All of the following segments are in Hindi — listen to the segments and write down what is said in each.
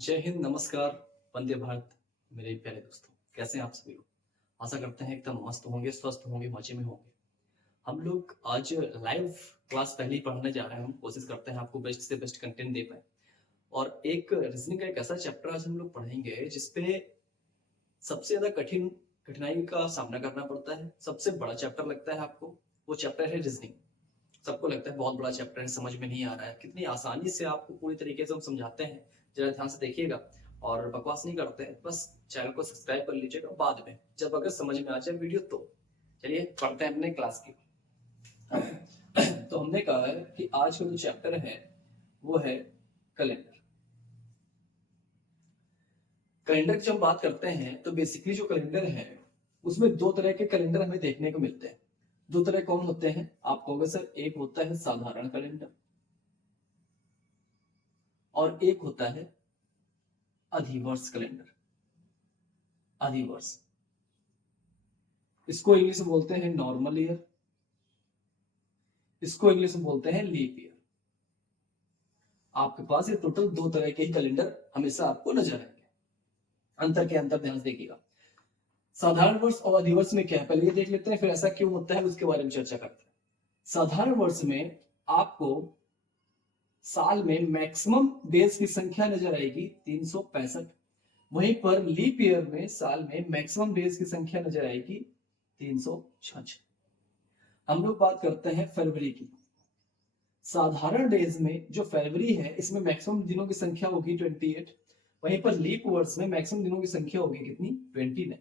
जय हिंद, नमस्कार, वंदे भारत। मेरे प्यारे दोस्तों, कैसे हैं आप सभी लोग? आशा करते हैं एकदम मस्त होंगे, स्वस्थ होंगे, मजे में होंगे। हम लोग आज लाइव क्लास पहली पढ़ने जा रहे हैं। हम कोशिश करते हैं आपको बेस्ट से बेस्ट कंटेंट दे पाए। और एक रीजनिंग का एक ऐसा चैप्टर आज हम लोग पढ़ेंगे जिसपे सबसे ज्यादा कठिनाई का सामना करना पड़ता है। सबसे बड़ा चैप्टर लगता है आपको, वो चैप्टर है रीजनिंग। सबको लगता है बहुत बड़ा चैप्टर है, समझ में नहीं आ रहा है। कितनी आसानी से आपको पूरी तरीके से हम समझाते हैं, जरा ध्यान से देखिएगा। और बकवास नहीं करते हैं, बस चैनल को सब्सक्राइब कर लीजिएगा बाद में, जब अगर समझ में आ जाए वीडियो तो। चलिए पढ़ते हैं अपने क्लास की। तो हमने कहा है कि आज का जो चैप्टर है वो है कैलेंडर। कैलेंडर की जब हम बात करते हैं तो बेसिकली जो कैलेंडर है उसमें दो तरह के कैलेंडर हमें देखने को मिलते हैं। दो तरह कौन होते हैं आप कहोगे सर? एक होता है साधारण कैलेंडर और एक होता है अधिवर्ष कैलेंडर। अधिवर्ष, इसको इंग्लिश में बोलते हैं नॉर्मल ईयर, इसको इंग्लिश में बोलते हैं लीप ईयर। आपके पास ये टोटल दो तरह के कैलेंडर हमेशा आपको नजर आएंगे। अंतर ध्यान से देखिएगा। साधारण वर्ष और अधिवर्ष में क्या है पहले ये देख लेते हैं, फिर ऐसा क्यों होता है उसके बारे में चर्चा करते हैं। साधारण वर्ष में आपको साल में मैक्सिमम डेज की संख्या नजर आएगी 365। वहीं पर लीप ईयर में साल में मैक्सिमम डेज की संख्या नजर आएगी 366। हम लोग बात करते हैं फरवरी की। साधारण डेज में जो फरवरी है इसमें मैक्सिमम दिनों की संख्या होगी 28। वहीं पर लीप वर्ष में मैक्सिमम दिनों की संख्या होगी कितनी? 29।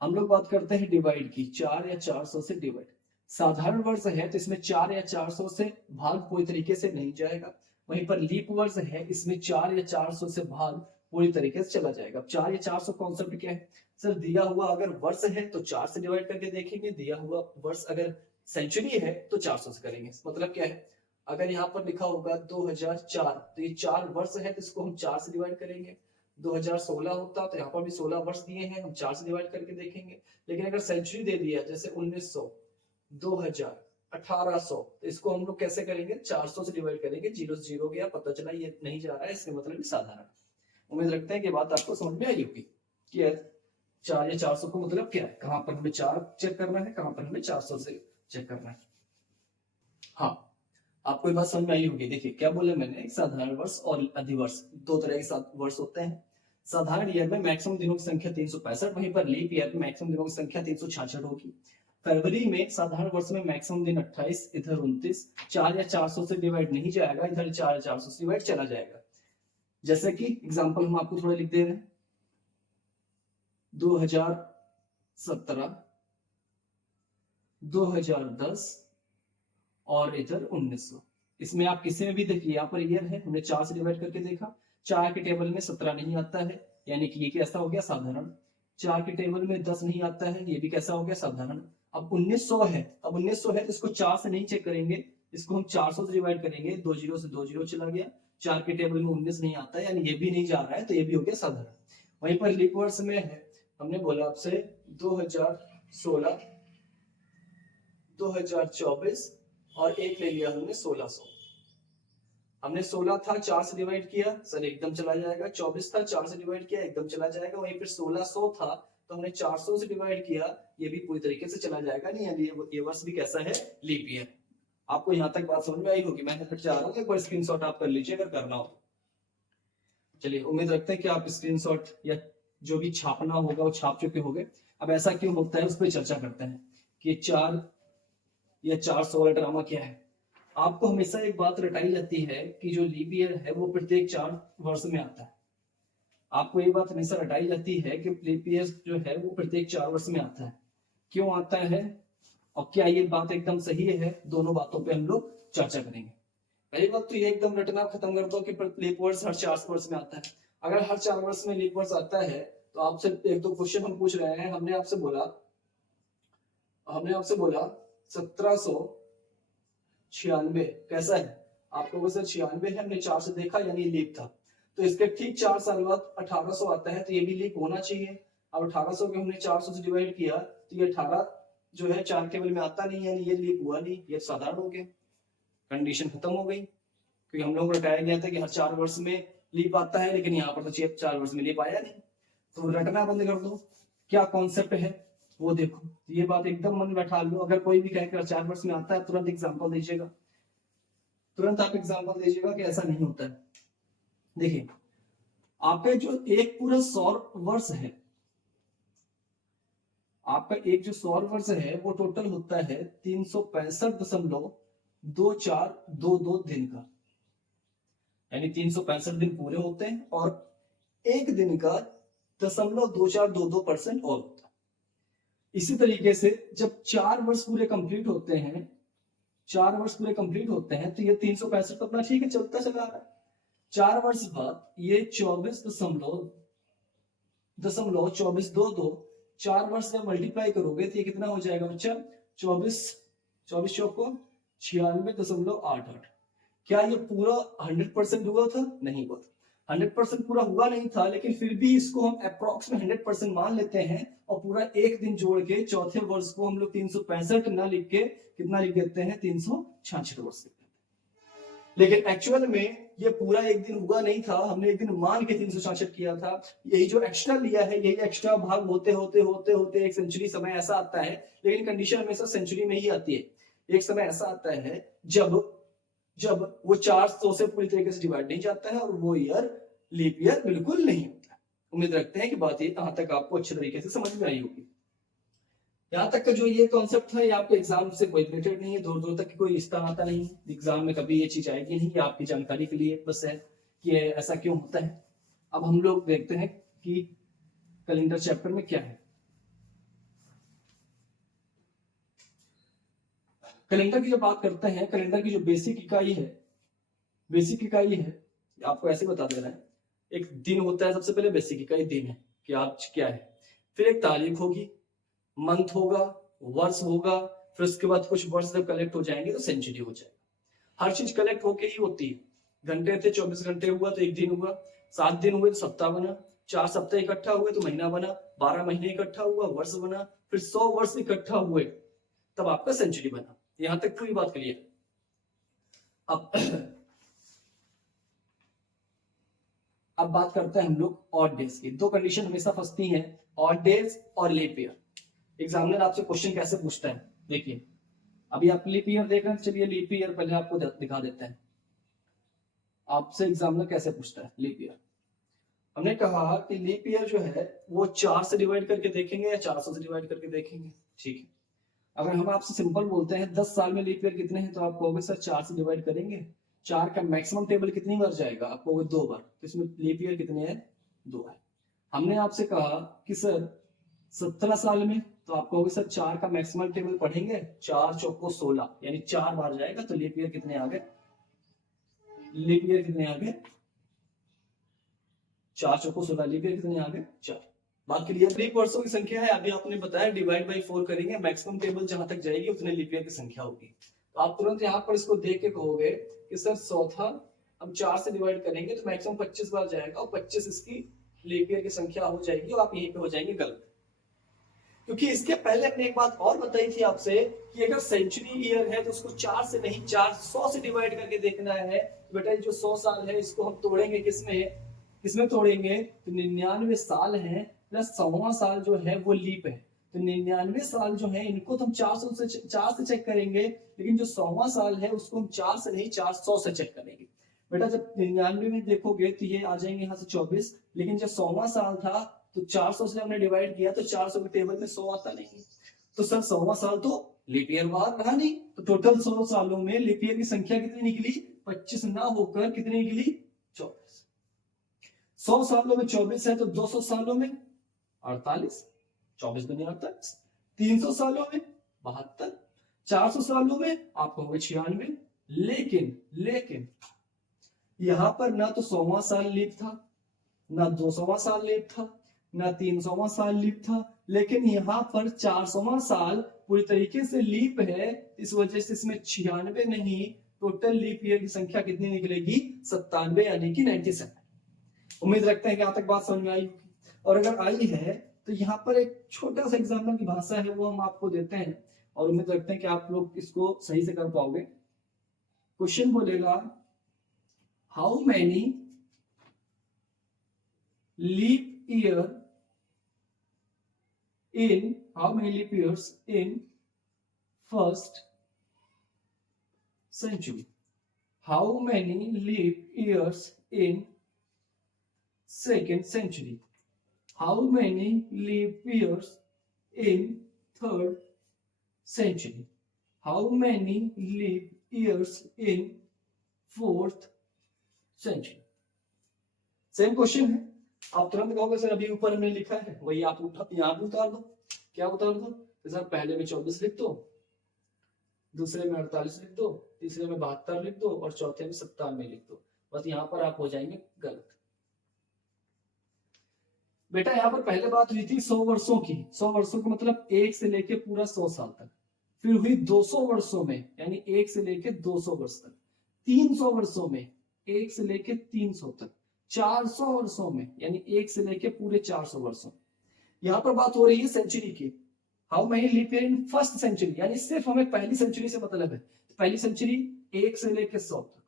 हम लोग बात करते हैं डिवाइड की, 4 या 400 से डिवाइड। साधारण वर्ष है तो इसमें 4 या 400 से भाग कोई तरीके से नहीं जाएगा। वहीं पर लीप वर्ष है, इसमें 4 या 400 से भाग पूरी तरीके से चला जाएगा। 4 या 400 कॉन्सेप्ट क्या है सर? दिया हुआ अगर वर्ष है तो 4 से डिवाइड करके देखेंगे, दिया हुआ वर्ष अगर सेंचुरी है तो 400 से करेंगे। मतलब क्या है, अगर यहाँ पर लिखा होगा 2004 तो ये 4 वर्ष है तो इसको हम 4 से डिवाइड करेंगे। 2016 होता तो यहाँ पर भी 16 वर्ष दिए हैं, हम 4 से डिवाइड करके देखेंगे। लेकिन अगर सेंचुरी दे दिया जैसे 1900, 2000, 1800 तो इसको हम लोग कैसे करेंगे? 400 से डिवाइड करेंगे। जीरो से जीरो गया, पता चला ये नहीं जा रहा है, इसका मतलब साधारण। उम्मीद रखते हैं कि बात आपको समझ में आई होगी कि 4 या 400 को मतलब क्या है, कहां पर हमें 4 चेक करना है, कहां पर हमें 400 से चेक करना है। हाँ, आपको ये बात समझ में आई होगी। देखिए क्या बोला मैंने, एक साधारण वर्ष और अधिवर्ष, दो तरह के वर्ष होते हैं। साधारण ईयर में मैक्सिमम दिनों की संख्या 365, वहीं पर लीप ईयर में मैक्सिमम दिनों की संख्या 366 होगी। फरवरी में साधारण वर्ष में मैक्सिमम दिन 28, इधर 29। 4 या 400 से डिवाइड नहीं जाएगा, इधर 4 या 400 से डिवाइड चला जाएगा। जैसे कि एग्जांपल हम आपको थोड़ा लिख दे रहे हैं, 2017, 2010 और इधर 1900। इसमें आप किसी में भी देखिए, यहाँ पर ईयर है, हमने 4 से डिवाइड करके देखा। 4 के टेबल में 17 नहीं आता है, यानी कि ये कैसा हो गया? साधारण। 4 के टेबल में 10 नहीं आता है, ये भी कैसा हो गया? साधारण। अब 1900 है, अब 1900 है तो इसको 4 से नहीं चेक करेंगे, इसको हम 400 से डिवाइड करेंगे। 2 जीरो से 2 जीरो चला गया। 4 के टेबल में 19 नहीं आता है, यानी ये भी नहीं जा रहा है, तो ये भी हो गया साधारण। वहीं पर लीप वर्ष में है, हमने बोला आपसे 2016, 2024 और एक ले लिया हमने 1600। हमने 16 था 4 से डिवाइड किया सर एकदम चला जाएगा। 24 था 4 से डिवाइड किया एकदम चला जाएगा। वहीं फिर 1600 था तो हमने 400 से डिवाइड किया, ये भी पूरी तरीके से चला जाएगा। नहीं, यानी ये वर्ष भी कैसा है? Leap year. आपको यहाँ तक बात समझ में आई होगी। मैं फिर चाह रहा हूँ एक बार स्क्रीनशॉट आप कर लीजिए अगर करना हो। चलिए, उम्मीद रखते हैं कि आप स्क्रीनशॉट या जो भी छापना होगा वो छाप चुके होंगे। अब ऐसा क्यों होता है उस पर चर्चा करते हैं कि 4 या 400 वाला ड्रामा क्या है। आपको हमेशा एक बात रटाई जाती है कि जो लीप ईयर है वो प्रत्येक 4 वर्ष में आता है। आपको ये बात हमेशा रटाई जाती है कि लीप ईयर जो है वो प्रत्येक 4 वर्ष में आता है। क्यों आता है और क्या ये बात एकदम सही है? दोनों बातों पे हम लोग चर्चा करेंगे। पहली बात तो ये एकदम रटना खत्म कर दो कि लीप वर्ष हर 4 वर्ष में आता है। अगर हर 4 वर्ष में लीप वर्ष आता है तो आपसे एक दो क्वेश्चन हम पूछ रहे हैं। हमने आपसे बोला 1796 कैसा है? आपको वो सर 96 है, हमने 4 से देखा यानी लीप था। तो इसके ठीक 4 साल बाद 1800 आता है तो ये भी लीप होना चाहिए। अब 1800 को हमने 400 से डिवाइड किया तो ये 18 जो है 4 टेबल में आता नहीं, यानी ये लीप हुआ नहीं, ये साधारण हो गया। कंडीशन खत्म हो गई, क्योंकि हम लोगों को बताया गया था कि हर 4 वर्ष में लीप आता है, लेकिन यहाँ पर तो 4 वर्ष में लीप आया नहीं, तो रटना बंद कर दो, क्या कॉन्सेप्ट है वो देखो। ये बात एकदम मन में बैठा लो, अगर कोई भी कहे 4 वर्ष में आता है तुरंत एग्जाम्पल दीजिएगा, तुरंत आप एग्जाम्पल दीजिएगा कि ऐसा नहीं होता है। देखिए आपका जो एक पूरा सौर वर्ष है, आपका एक जो सौर वर्ष है वो टोटल होता है 365.2422 दिन का, यानी 365 दिन पूरे होते हैं और एक दिन का 0.2422% और होता है। इसी तरीके से जब 4 वर्ष पूरे कंप्लीट होते हैं, 4 वर्ष पूरे कंप्लीट होते हैं, तो ये 365 अपना ठीक है चलता चला रहा है। 4 वर्ष बाद ये 24.2422, 4 वर्ष में मल्टीप्लाई करोगे तो ये कितना हो जाएगा बच्चा, 24 चौको 96.88। क्या ये पूरा 100% हुआ था? नहीं हुआ था, 100% पूरा हुआ नहीं था, लेकिन फिर भी इसको हम अप्रॉक्स में 100% मान लेते हैं और पूरा एक दिन जोड़ के चौथे वर्ष को हम लोग 365 ना लिख के कितना लिख देते हैं, 366 वर्ष लिखते हैं। लेकिन एक्चुअल में ये पूरा एक दिन हुआ नहीं था, हमने एक दिन मान के 366 किया था। यही जो एक्स्ट्रा लिया है, यही एक्स्ट्रा भाग होते होते होते होते एक सेंचुरी समय ऐसा आता है, लेकिन कंडीशन हमेशा सेंचुरी में ही आती है। एक समय ऐसा आता है जब वो 400 से पूरी तरीके से डिवाइड नहीं जाता है और वो ईयर लीप ईयर बिल्कुल नहीं होता। उम्मीद रखते हैं कि बात ये यहाँ तक आपको अच्छे तरीके से समझ में आई होगी। यहाँ तक का जो ये कॉन्सेप्ट था, ये आपके एग्जाम से कोई रिलेटेड नहीं है, दूर दूर तक कोई रिश्ता आता नहीं, एग्जाम में कभी ये चीज आएगी नहीं, आपकी जानकारी के लिए बस है कि ऐसा क्यों होता है। अब हम लोग देखते हैं कि कैलेंडर चैप्टर में क्या है। कैलेंडर की जो बात करते हैं, कैलेंडर की जो बेसिक इकाई है, आपको ऐसे बता दे रहा है। एक दिन होता है, सबसे पहले बेसिक इकाई दिन है कि आज क्या है, फिर एक तारीख होगी, मंथ होगा, वर्ष होगा, फिर उसके बाद कुछ वर्ष जब कलेक्ट हो जाएंगे तो सेंचुरी हो जाएगा। हर चीज कलेक्ट होके ही होती है। घंटे थे 24 घंटे हुआ तो एक दिन हुआ, 7 दिन हुए तो सप्ताह बना, 4 सप्ताह इकट्ठा हुए तो महीना बना, 12 महीने इकट्ठा हुआ वर्ष बना, फिर 100 वर्ष इकट्ठा हुए तब आपका सेंचुरी बना। यहां तक पूरी बात क्लियर। अब बात करते हैं हम लोग ऑड डेज की। दो कंडीशन हमेशा फंसती हैं, ऑड डेज और लीप ईयर। एग्जामिनर आपसे क्वेश्चन कैसे पूछता है, देखिए अभी आप लीप ईयर देख रहे हैं, चलिए लीप ईयर पहले आपको दिखा देते हैं। आपसे एग्जामिनर कैसे पूछता है लीप ईयर। हमने कहा कि लीप ईयर जो है वो 4 से डिवाइड करके देखेंगे या 400 से डिवाइड करके देखेंगे। ठीक है, अगर हम आपसे सिंपल बोलते हैं 10 साल में लीप ईयर कितने हैं, तो आप कहोगे सर 4 से डिवाइड करेंगे। 4 का मैक्सिमम टेबल कितनी बार जाएगा, आप कहोगे 2 बार, तो इसमें लीप ईयर कितने हैं, 2 है। हमने आपसे कहा कि सर 17 साल में, तो आप कहोगे सर 4 का मैक्सिमम टेबल पढ़ेंगे, 4 चौको 16, यानी 4 बार जाएगा, तो लीप ईयर कितने आ गए, लीप ईयर कितने आ गए 4 चौको 16, लीप ईयर कितने आ गए 4। बात क्लियर। लीप वर्षों की संख्या है, अभी आपने बताया डिवाइड बाई 4 करेंगे, मैक्सिमम टेबल जहां तक जाएगी उतने लीप ईयर की संख्या होगी। तो आप तुरंत यहाँ पर इसको देख के कहोगे कि सर 100 था, हम 4 से डिवाइड करेंगे तो मैक्सिमम 25 बार जाएगा और 25 इसकी लीप ईयर की संख्या हो जाएगी और आप यहीं पे हो जाएंगे गलत। क्योंकि इसके पहले हमने एक बात और बताई थी आपसे कि अगर सेंचुरी ईयर है तो उसको 4 से नहीं 400 से डिवाइड करके देखना है। बेटा जो 100 साल है इसको हम तोड़ेंगे किसमें तोड़ेंगे, तो 99 साल है प्लस 100वां साल जो है वो लीप है, तो 99 साल जो है इनको तो हम 4 से चेक करेंगे, लेकिन जो 100वां साल है उसको हम 4 से नहीं 400 से चेक करेंगे। बेटा जब 99 में देखोगे तो ये आ जाएंगे यहाँ से 24, लेकिन जब 100वां साल था तो 400 से हमने डिवाइड किया तो 400 के टेबल में 100 आता नहीं, तो सर 100वां साल तो लीप ईयर बाहर रहा नहीं, तो टोटल 100 सालों में लीप ईयर की संख्या कितनी निकली, 25 ना होकर कितनी निकली, 24। 100 सालों में 24 है तो 200 सालों में 48, 24 दूनी 48, 300 सालों में 72, 400 सालों में आपको होगा 96। लेकिन यहां पर ना तो 100वां साल लीप था, ना 200वां साल लीप था, ना 300वां साल लीप था, लेकिन यहाँ पर 400वां साल पूरी तरीके से लीप है, इस वजह से इसमें 96 नहीं, टोटल लीप ईयर की संख्या कितनी निकलेगी, 97, यानी कि 97। उम्मीद रखते हैं कि यहाँ तक बात समझ में आई होगी, और अगर आई है तो यहाँ पर एक छोटा सा एग्जाम्पल की भाषा है वो हम आपको देते हैं और उम्मीद रखते हैं कि आप लोग इसको सही से कर पाओगे। क्वेश्चन बोलेगा how many leap year in how many leap years in first century? How many leap years in second century? How many leap years in third century? How many leap years in fourth century? Same question है। आप तुरंत कहोगे सर अभी ऊपर हमने लिखा है वही आप यहाँ भी उतार दो। क्या उतार दो? तो सर पहले में 24 लिख दो, दूसरे में 48 लिख दो, तीसरे में 72 लिख दो और चौथे में 97 लिख दो। बस यहाँ पर आप हो जाएंगे गलत। बेटा यहाँ पर पहले बात हुई थी 100 वर्षों की। 100 वर्षों का मतलब 1 से लेके पूरा 100 साल तक। फिर हुई 200 वर्षों में, यानी 1 से लेके 200 वर्ष तक। 300 वर्षों में 1 से लेके 300 तक। 400 वर्षों में यानी 1 से लेके पूरे 400 वर्षों। यहाँ पर बात हो रही है सेंचुरी की। How many leap year in first century, यानी सिर्फ हमें पहली सेंचुरी से मतलब है। पहली सेंचुरी 1 से लेके 100 तक।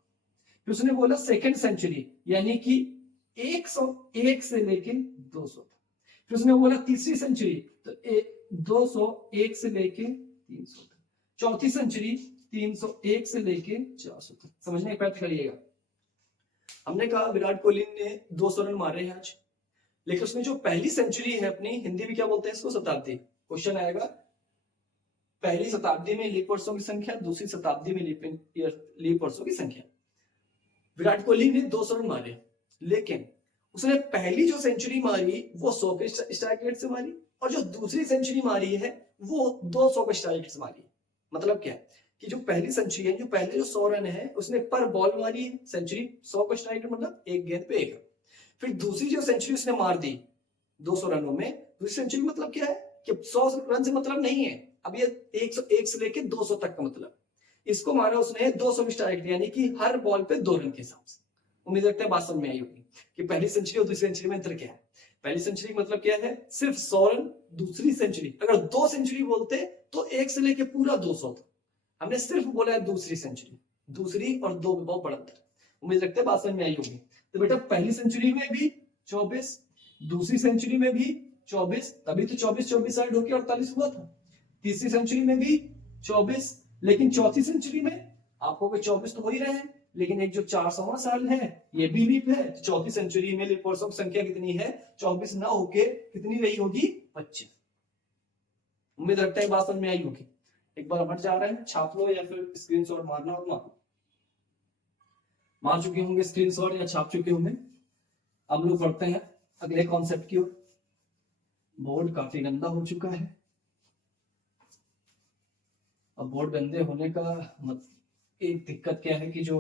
फिर उसने बोला सेकेंड सेंचुरी यानी कि 101 से लेके 200 तक। फिर उसने बोला तीसरी सेंचुरी तो 201 से लेके 300 तक। चौथी सेंचुरी 301 से लेके 400 तक। समझने का प्रयत्न करिएगा। हमने कहा विराट कोहली ने 200 रन मारे हैं आज, लेकिन उसने जो पहली सेंचुरी है अपनी, हिंदी में क्या बोलते हैं इसको? शताब्दी। क्वेश्चन आएगा पहली शताब्दी में लीप वर्षों की संख्या, दूसरी शताब्दी में लीप वर्षों की संख्या। विराट कोहली ने 200 रन मारे, लेकिन उसने पहली जो सेंचुरी मारी वो 100 के स्ट्राइक रेट से मारी, और जो दूसरी सेंचुरी मारी है वो 200 के स्ट्राइक रेट से मारी। मतलब क्या है कि जो पहली सेंचुरी है, जो पहले जो 100 रन है उसने पर बॉल मारी है। सेंचुरी 100 का स्ट्राइक रेट मतलब एक गेंद पे एक। फिर दूसरी जो सेंचुरी उसने मार दी 200 रनों में, दूसरी सेंचुरी मतलब क्या है कि 100 रन से मतलब नहीं है, अब ये 101 से लेके 200 तक का मतलब। इसको मारा उसने 200 की स्ट्राइक रेट, यानी कि हर बॉल पे 2 रन के हिसाब से। उम्मीद रखते हैं बात समझ में आई होगी कि पहली सेंचुरी और दूसरी सेंचुरी में अंतर क्या है। पहली सेंचुरी मतलब क्या है? सिर्फ 100 रन। दूसरी सेंचुरी अगर 2 सेंचुरी बोलते तो 1 से लेके पूरा 200 तक। हमने सिर्फ बोला है दूसरी सेंचुरी। दूसरी और 2 में बहुत बड़ा अंतर। उम्मीद रखते हैं बात समझ में आई होगी। तो बेटा पहली सेंचुरी में भी 24, दूसरी सेंचुरी में भी 24, तभी तो 24 ऐड होकर 48 हुआ था। तीसरी सेंचुरी में भी 24, लेकिन चौथी सेंचुरी में आपको 24 तो हो ही रहे हैं, लेकिन एक जो 400वां साल है ये भी लीप है। चौथी सेंचुरी में लीप वर्षों की संख्या कितनी है? 24 ना होके कितनी रही होगी? 25। उम्मीद रखते हैं बात समझ में आई होगी। एक बार हट जा रहे हैं, छाप लो या फिर स्क्रीनशॉट मारना और मार चुके होंगे स्क्रीनशॉट या छाप चुके होंगे। अब लोग पढ़ते हैं अगले कॉन्सेप्ट की ओर। बोर्ड काफी गंदा हो चुका है। अब बोर्ड गंदे होने का एक दिक्कत क्या है कि जो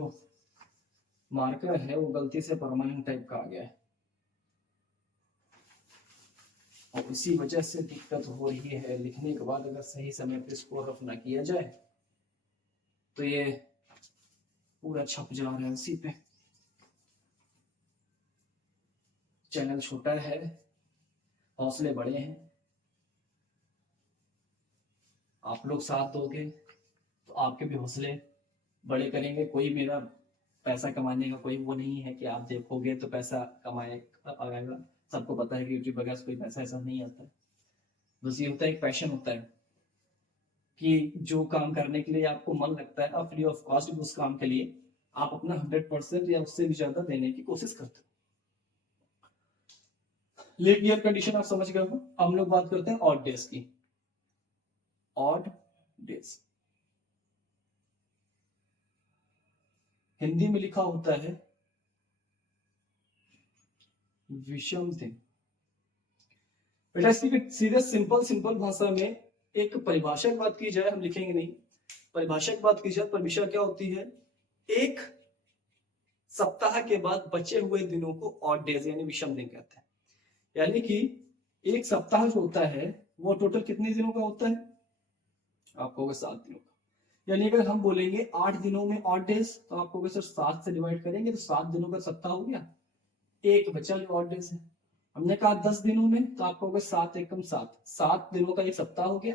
मार्कर है वो गलती से परमानेंट टाइप का आ गया है, और इसी वजह से दिक्कत हो रही है। लिखने के बाद अगर सही समय पर इसको रफ ना किया जाए तो ये पूरा छप जा रहा है उसी पे। चैनल छोटा है, हौसले बड़े हैं। आप लोग साथ दोगे तो आपके भी हौसले बड़े करेंगे। कोई मेरा पैसा कमाने का कोई वो नहीं है कि आप देखोगे तो पैसा आएगा। सबको पता है कि यूट्यूब वगैरह से कोई पैसा ऐसा नहीं आता है। बस ये होता है, एक पैशन होता है कि जो काम करने के लिए आपको मन लगता है, आप फ्री ऑफ कॉस्ट उस काम के लिए आप अपना 100% या उससे भी ज्यादा देने की कोशिश करते हो। लीप ईयर कंडीशन आप समझ गए हो। हम लोग बात करते हैं ऑड डेज की। ऑड डेज हिंदी में लिखा होता है विषम दिन। बेटा इसकी सीधे सिंपल भाषा में एक परिभाषा की बात की जाए, हम लिखेंगे नहीं, परिभाषा की बात की जाए, परिभाषा क्या होती है? एक सप्ताह के बाद बचे हुए दिनों को ऑड डेज यानी विषम दिन कहते हैं। यानी कि एक सप्ताह जो होता है वो टोटल कितने दिनों का होता है? आपको 7 दिनों का। यानी अगर हम बोलेंगे 8 दिनों में ऑड डेज तो आपको सर 7 से डिवाइड करेंगे तो 7 दिनों का सप्ताह हो गया। एक बचा जो ऑड डेज है। हमने कहा 10 दिनों में तो आपको 7 एकम 7, 7 दिनों का एक सप्ताह हो गया।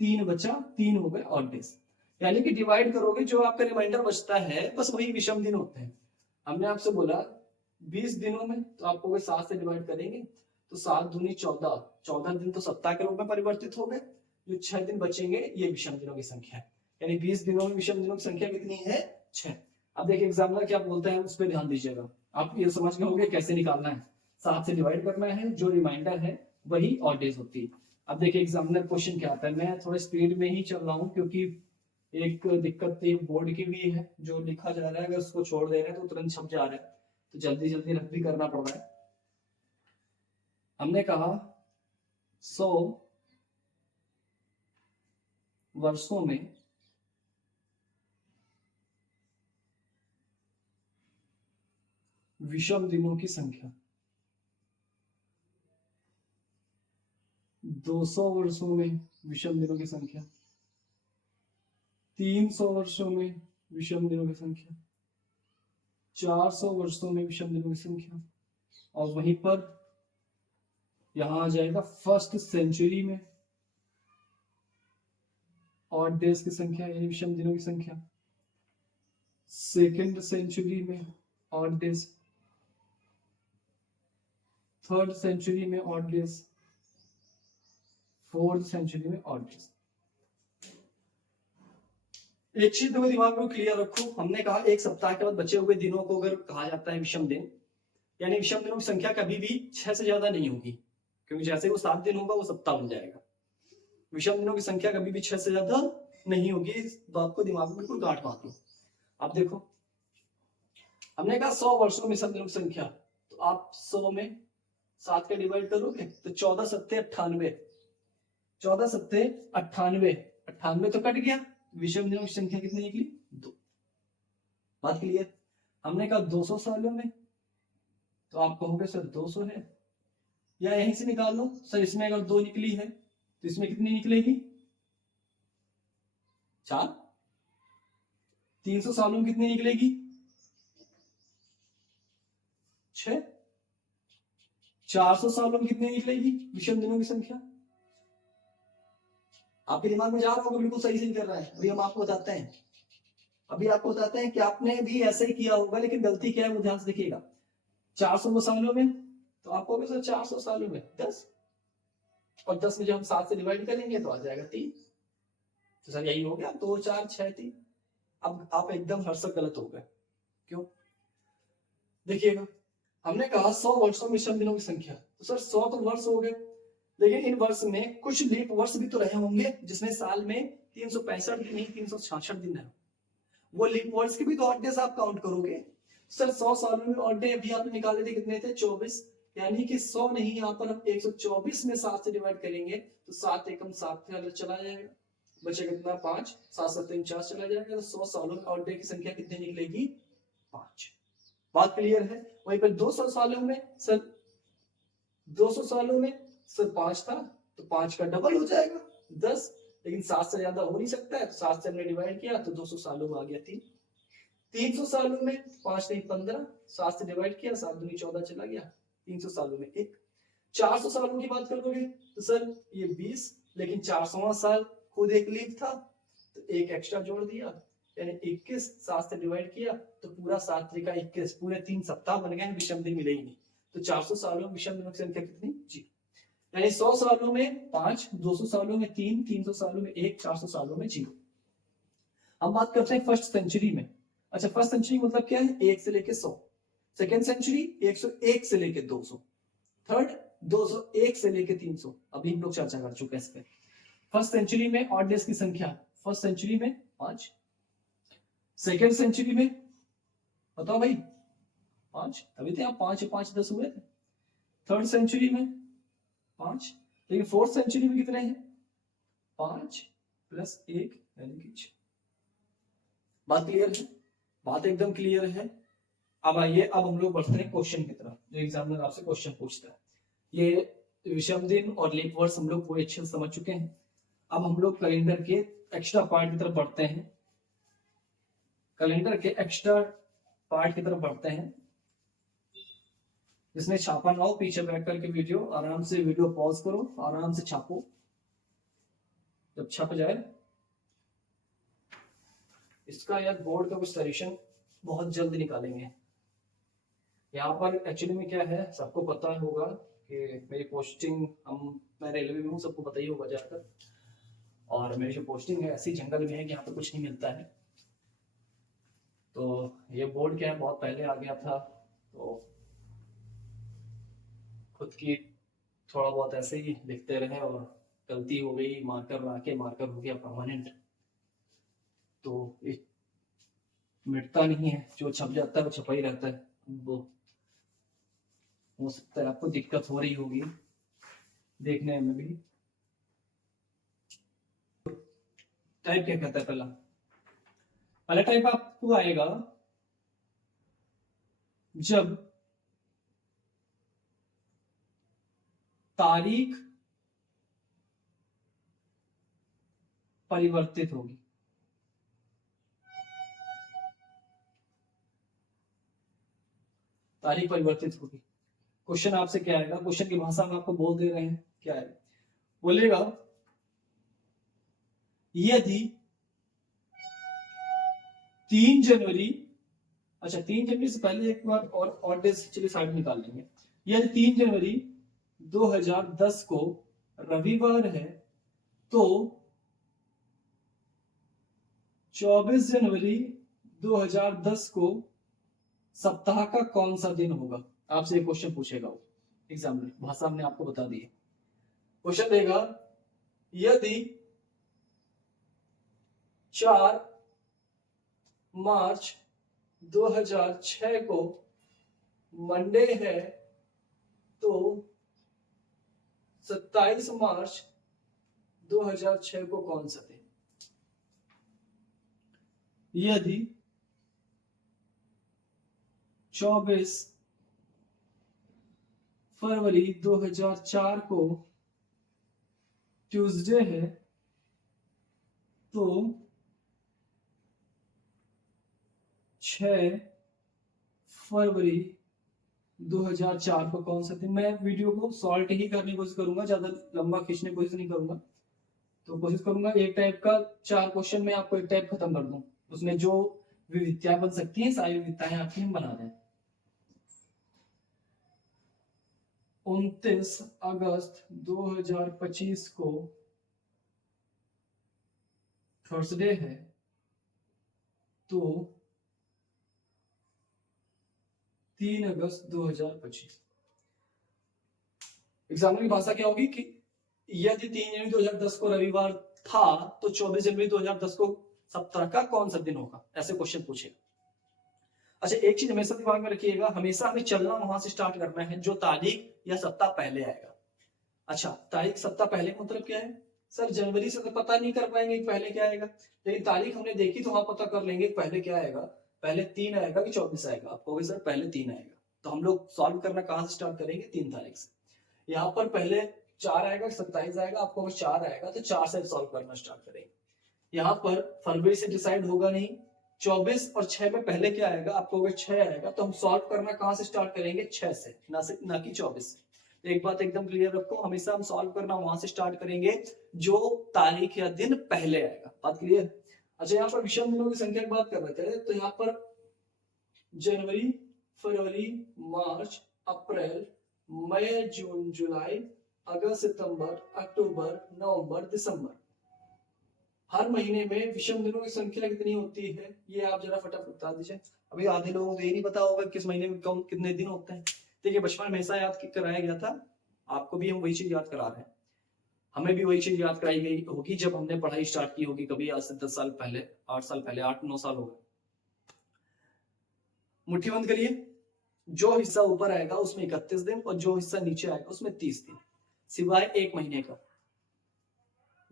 3 बचा, 3 हो गए ऑड डेज। यानी कि डिवाइड करोगे जो आपका रिमाइंडर बचता है बस वही विषम दिन होते हैं। हमने आपसे बोला 20 दिनों में तो आपको 7 से डिवाइड करेंगे तो 7 दूनी 14, 14 दिन तो सप्ताह के रूप में परिवर्तित हो गए। जो 6 दिन बचेंगे ये विषम दिनों की संख्या है, यानी 20 दिनों में विषम दिनों की संख्या कितनी है? 6। अब देखिए एग्जामिनर क्या बोलता है उस पर ध्यान दीजिएगा। आप ये समझ गए होंगे कैसे निकालना है, 7 से डिवाइड करना है, जो रिमाइंडर है वही ऑड डेज होती है। अब देखिए एग्जामिनर क्वेश्चन क्या आता है, मैं थोड़ा स्पीड में ही चल रहा हूँ क्योंकि एक दिक्कत एक बोर्ड की भी है, जो लिखा जा रहा है अगर उसको छोड़ दे रहे हैं तो तुरंत छप जा रहा है, तो जल्दी जल्दी रफ भी करना पड़ रहा है। हमने कहा 100 वर्षों में विषम दिनों की संख्या, 200 वर्षों में विषम दिनों की संख्या, 300 वर्षों में विषम दिनों की संख्या, 400 वर्षों में विषम दिनों की संख्या, और वहीं पर यहां आ जाएगा फर्स्ट सेंचुरी में ऑड डेज की संख्या यानी विषम दिनों की संख्या, सेकेंड सेंचुरी में ऑड डेज, थर्ड सेंचुरी में ऑड डेज, फोर्थ सेंचुरी में ऑड डेज। एक चीज तो दिमाग में क्लियर रखो, हमने कहा एक सप्ताह के बाद बचे हुए दिनों को अगर कहा जाता है विषम दिन, यानी विषम दिनों की संख्या कभी भी 6 से ज्यादा नहीं होगी, क्योंकि जैसे वो 7 दिन होगा वो सप्ताह बन जाएगा। विषम दिनों की संख्या कभी भी 6 से ज्यादा नहीं होगी, इस बात को दिमाग में बिल्कुल गांठ बांध लो। आप देखो हमने कहा 100 वर्षों में विषम दिनों की संख्या, तो आप 100 में 7 का डिवाइड करोगे तो 14 सत्ते 98, 14 सत्ते 98, 98 तो कट गया, विषम दिनों की संख्या कितनी निकली? 2। बात क्लियर? हमने कहा 200 सालों में, तो आप कहोगे सर 200 है, या यहीं से निकाल लो सर, इसमें अगर 2 निकली है तो इसमें कितनी निकलेगी? 4। 300 सालों में कितनी निकलेगी? 6। 400 सालों में कितनी निकलेगी विषम दिनों की संख्या? आपके दिमाग में जा रहा होगा, बिल्कुल सही सही कर रहा है। अभी हम आपको बताते हैं, अभी आपको बताते हैं कि आपने भी ऐसे ही किया होगा, लेकिन गलती क्या है वो ध्यान से देखिएगा। 400 सालों में, तो आपको सर 400 सालों में 10, और 10 में जब हम 7 से डिवाइड करेंगे तो आ जाएगा 3, तो सर यही हो गया 2 4 6 3। अब आप एकदम हर्षक गलत हो गए, क्यों? देखिएगा हमने कहा 100 वर्षों में विषम दिनों की संख्या, तो सर 100 तो वर्ष हो गए, लेकिन इन वर्ष में कुछ लीप वर्ष भी तो रहे होंगे जिसमें साल में 365 दिन नहीं 366 दिन है, वो लीप वर्ष के भी तो ऑड डेज आप काउंट करोगे। सर 100 सालों में ऑड डे अभी आपने निकाले थे कितने थे? 24, यानी कि 100 नहीं, यहाँ पर हम 124 में 7 से डिवाइड करेंगे तो 7 एकम 7 चला जाएगा, बचेगा कितना? 5, 7 7 50 चला जाएगा, तो 100 सालों में ऑड डे की संख्या कितनी निकलेगी? 5। बात क्लियर है? वहीं पर 200 सालों में सर, 200 सालों में सर 5 था, तो 5 का डबल हो जाएगा 10, लेकिन 7 से ज्यादा हो नहीं सकता है, तो 7 से हमने डिवाइड किया तो 200 सालों में आ गया 3। 300 सालों में 5 नहीं 15, 7 से डिवाइड किया 7 दूनी 14 चला गया, 300 सालों में 1। 400 सालों की बात करोगे तो सर ये 20, लेकिन 400वां साल खुद एक लीप था तो एक एक्स्ट्रा जोड़ दिया, यानी 21, 7 से डिवाइड किया तो पूरा 7 त्रिका 21, पूरे 3 सप्ताह बन गए, विषम दिन मिले ही नहीं। तो 400 सालों में विषम दिनों की संख्या कितनी? जी, यानी 100 सालों में 5, 200 सालों में 3, 300 सालों में 1, 400 सालों में 0। हम बात करते हैं फर्स्ट सेंचुरी में। अच्छा, फर्स्ट सेंचुरी मतलब क्या है? 1 से लेके 100, सेकेंड सेंचुरी 101 से लेके 200, थर्ड 201 से लेके 300। अभी हम लोग चर्चा कर चुके हैं इस पे। फर्स्ट सेंचुरी में ऑड डेज की संख्या, फर्स्ट सेंचुरी में 5, सेकेंड सेंचुरी में बताओ भाई 5, तभी तो यहाँ 5 5 10 हुए थे। थर्ड सेंचुरी में 5, लेकिन फोर्थ सेंचुरी में कितने हैं? 5 प्लस 1 यानी कि 6। बात क्लियर है? बात एकदम क्लियर है। अब आइए, अब हम लोग बढ़ते हैं क्वेश्चन की तरफ, जो एग्जामिनर आपसे क्वेश्चन पूछता है। ये विषम दिन और लीप वर्ष हम लोग पूरे अच्छे से समझ चुके हैं। अब हम लोग कैलेंडर के एक्स्ट्रा पार्ट की तरफ बढ़ते हैं, कैलेंडर के एक्स्ट्रा पार्ट की तरफ बढ़ते हैं। जिसने छापा ना हो पीछे बैठ करके वीडियो आराम से वीडियो पॉज करो, आराम से छापो, जब छप जाए इसका यार बोर्ड का कुछ सॉल्यूशन बहुत जल्द निकालेंगे। यहाँ पर एक्चुअली में क्या है, सबको पता होगा कि मेरी पोस्टिंग, मैं रेलवे में हूँ, सबको पता ही होगा ज्यादातर। और मेरी जो पोस्टिंग है ऐसी जंगल में है कि यहाँ पर कुछ नहीं मिलता है। तो ये बोर्ड क्या है, बहुत पहले आ गया था, तो खुद की थोड़ा बहुत ऐसे ही लिखते रहे और गलती हो गई, मार्कर ला के मार्कर हो गया परमानेंट। तो ये मिटता नहीं है, जो छप जाता है वो छपा ही रहता है। वो हो सकता है आपको दिक्कत हो रही होगी देखने में भी। टाइप क्या कहता है, पहला टाइप आपको आएगा जब तारीख परिवर्तित होगी। तारीख परिवर्तित होगी। क्वेश्चन आपसे क्या आएगा, क्वेश्चन की भाषा में आपको बोल दे रहे हैं क्या है, बोलेगा यदि 3 जनवरी, अच्छा 3 जनवरी से पहले एक बार और डेज चलिए साइड निकाल लेंगे। यदि 3 जनवरी 2010 को रविवार है तो 24 जनवरी 2010 को सप्ताह का कौन सा दिन होगा। आपसे एक क्वेश्चन पूछेगा वो एग्जाम में, भाषा हमने आपको बता दी है। क्वेश्चन देगा यदि 4 मार्च 2006 को मंडे है तो 27 मार्च 2006 को कौन सा दिन। यदि 24 फरवरी 2004 को ट्यूसडे है तो 6 फरवरी 2004 को कौन सा दिन। मैं वीडियो को शॉर्ट ही करने की कोशिश करूंगा, ज्यादा लंबा खींचने की कोशिश नहीं करूंगा। तो कोशिश करूंगा एक टाइप का 4 क्वेश्चन में आपको एक टाइप खत्म कर दूं, उसमें जो विविधताएं बन सकती हैं सारी विविधताएं आपकी हम बना दें। 29 अगस्त 2025 को थर्सडे है तो 3 अगस्त 2025। एग्जाम्पल की भाषा क्या होगी कि यदि 3 जनवरी 2010 को रविवार था तो 24 जनवरी 2010 को सप्ताह का कौन सा दिन होगा, ऐसे क्वेश्चन पूछेगा। अच्छा एक चीज हमेशा दिमाग में रखिएगा, हमेशा हमें चलना वहां से स्टार्ट करना है जो तारीख या सप्ताह पहले आएगा। अच्छा तारीख सप्ताह पहले का मतलब क्या है, सर जनवरी से तो पता नहीं कर पाएंगे पहले क्या आएगा, लेकिन तारीख हमने देखी तो वहां पता कर लेंगे पहले क्या आएगा, पहले 3 आएगा कि 24 आएगा। आप कहोगे सर पहले 3 आएगा, तो हम लोग सॉल्व करना कहां से स्टार्ट करेंगे, 3 तारीख से। यहाँ पर पहले 4 आएगा 27 आएगा, आपको अगर 4 आएगा तो 4 से सॉल्व करना स्टार्ट करेंगे। यहाँ पर फरवरी से डिसाइड होगा नहीं, 24 और 6 में पहले क्या आएगा, आपको अगर 6 आएगा तो हम सॉल्व करना कहां से स्टार्ट करेंगे, 6 से, ना कि 24 से। तो एक बात एकदम क्लियर रखो, हमेशा हम सॉल्व करना वहां से स्टार्ट करेंगे जो तारीख या दिन पहले आएगा। बात क्लियर। अच्छा यहाँ पर विषम दिनों की संख्या की बात कर रहे थे, तो यहाँ पर जनवरी, फरवरी, मार्च, अप्रैल, मई, जून, जुलाई, अगस्त, सितंबर, अक्टूबर, नवंबर, दिसंबर, हर महीने में विषम दिनों की संख्या कितनी होती है, ये आप जरा फटाफट बता दीजिए। अभी आधे लोगों को ये नहीं पता होगा किस महीने में कौन कितने दिन होते हैं। देखिए बचपन में हमेशा याद कराया गया था, आपको भी हम वही चीज याद करा रहे हैं, हमें भी वही चीज याद कराई गई होगी जब हमने पढ़ाई स्टार्ट की होगी कभी, आज से 10 साल पहले, 8 साल पहले, 8-9 साल हो गए। मुट्ठी बंद करिए, जो हिस्सा ऊपर आएगा उसमें 31 दिन और जो हिस्सा नीचे आएगा उसमें 30 दिन, सिवाय एक महीने का।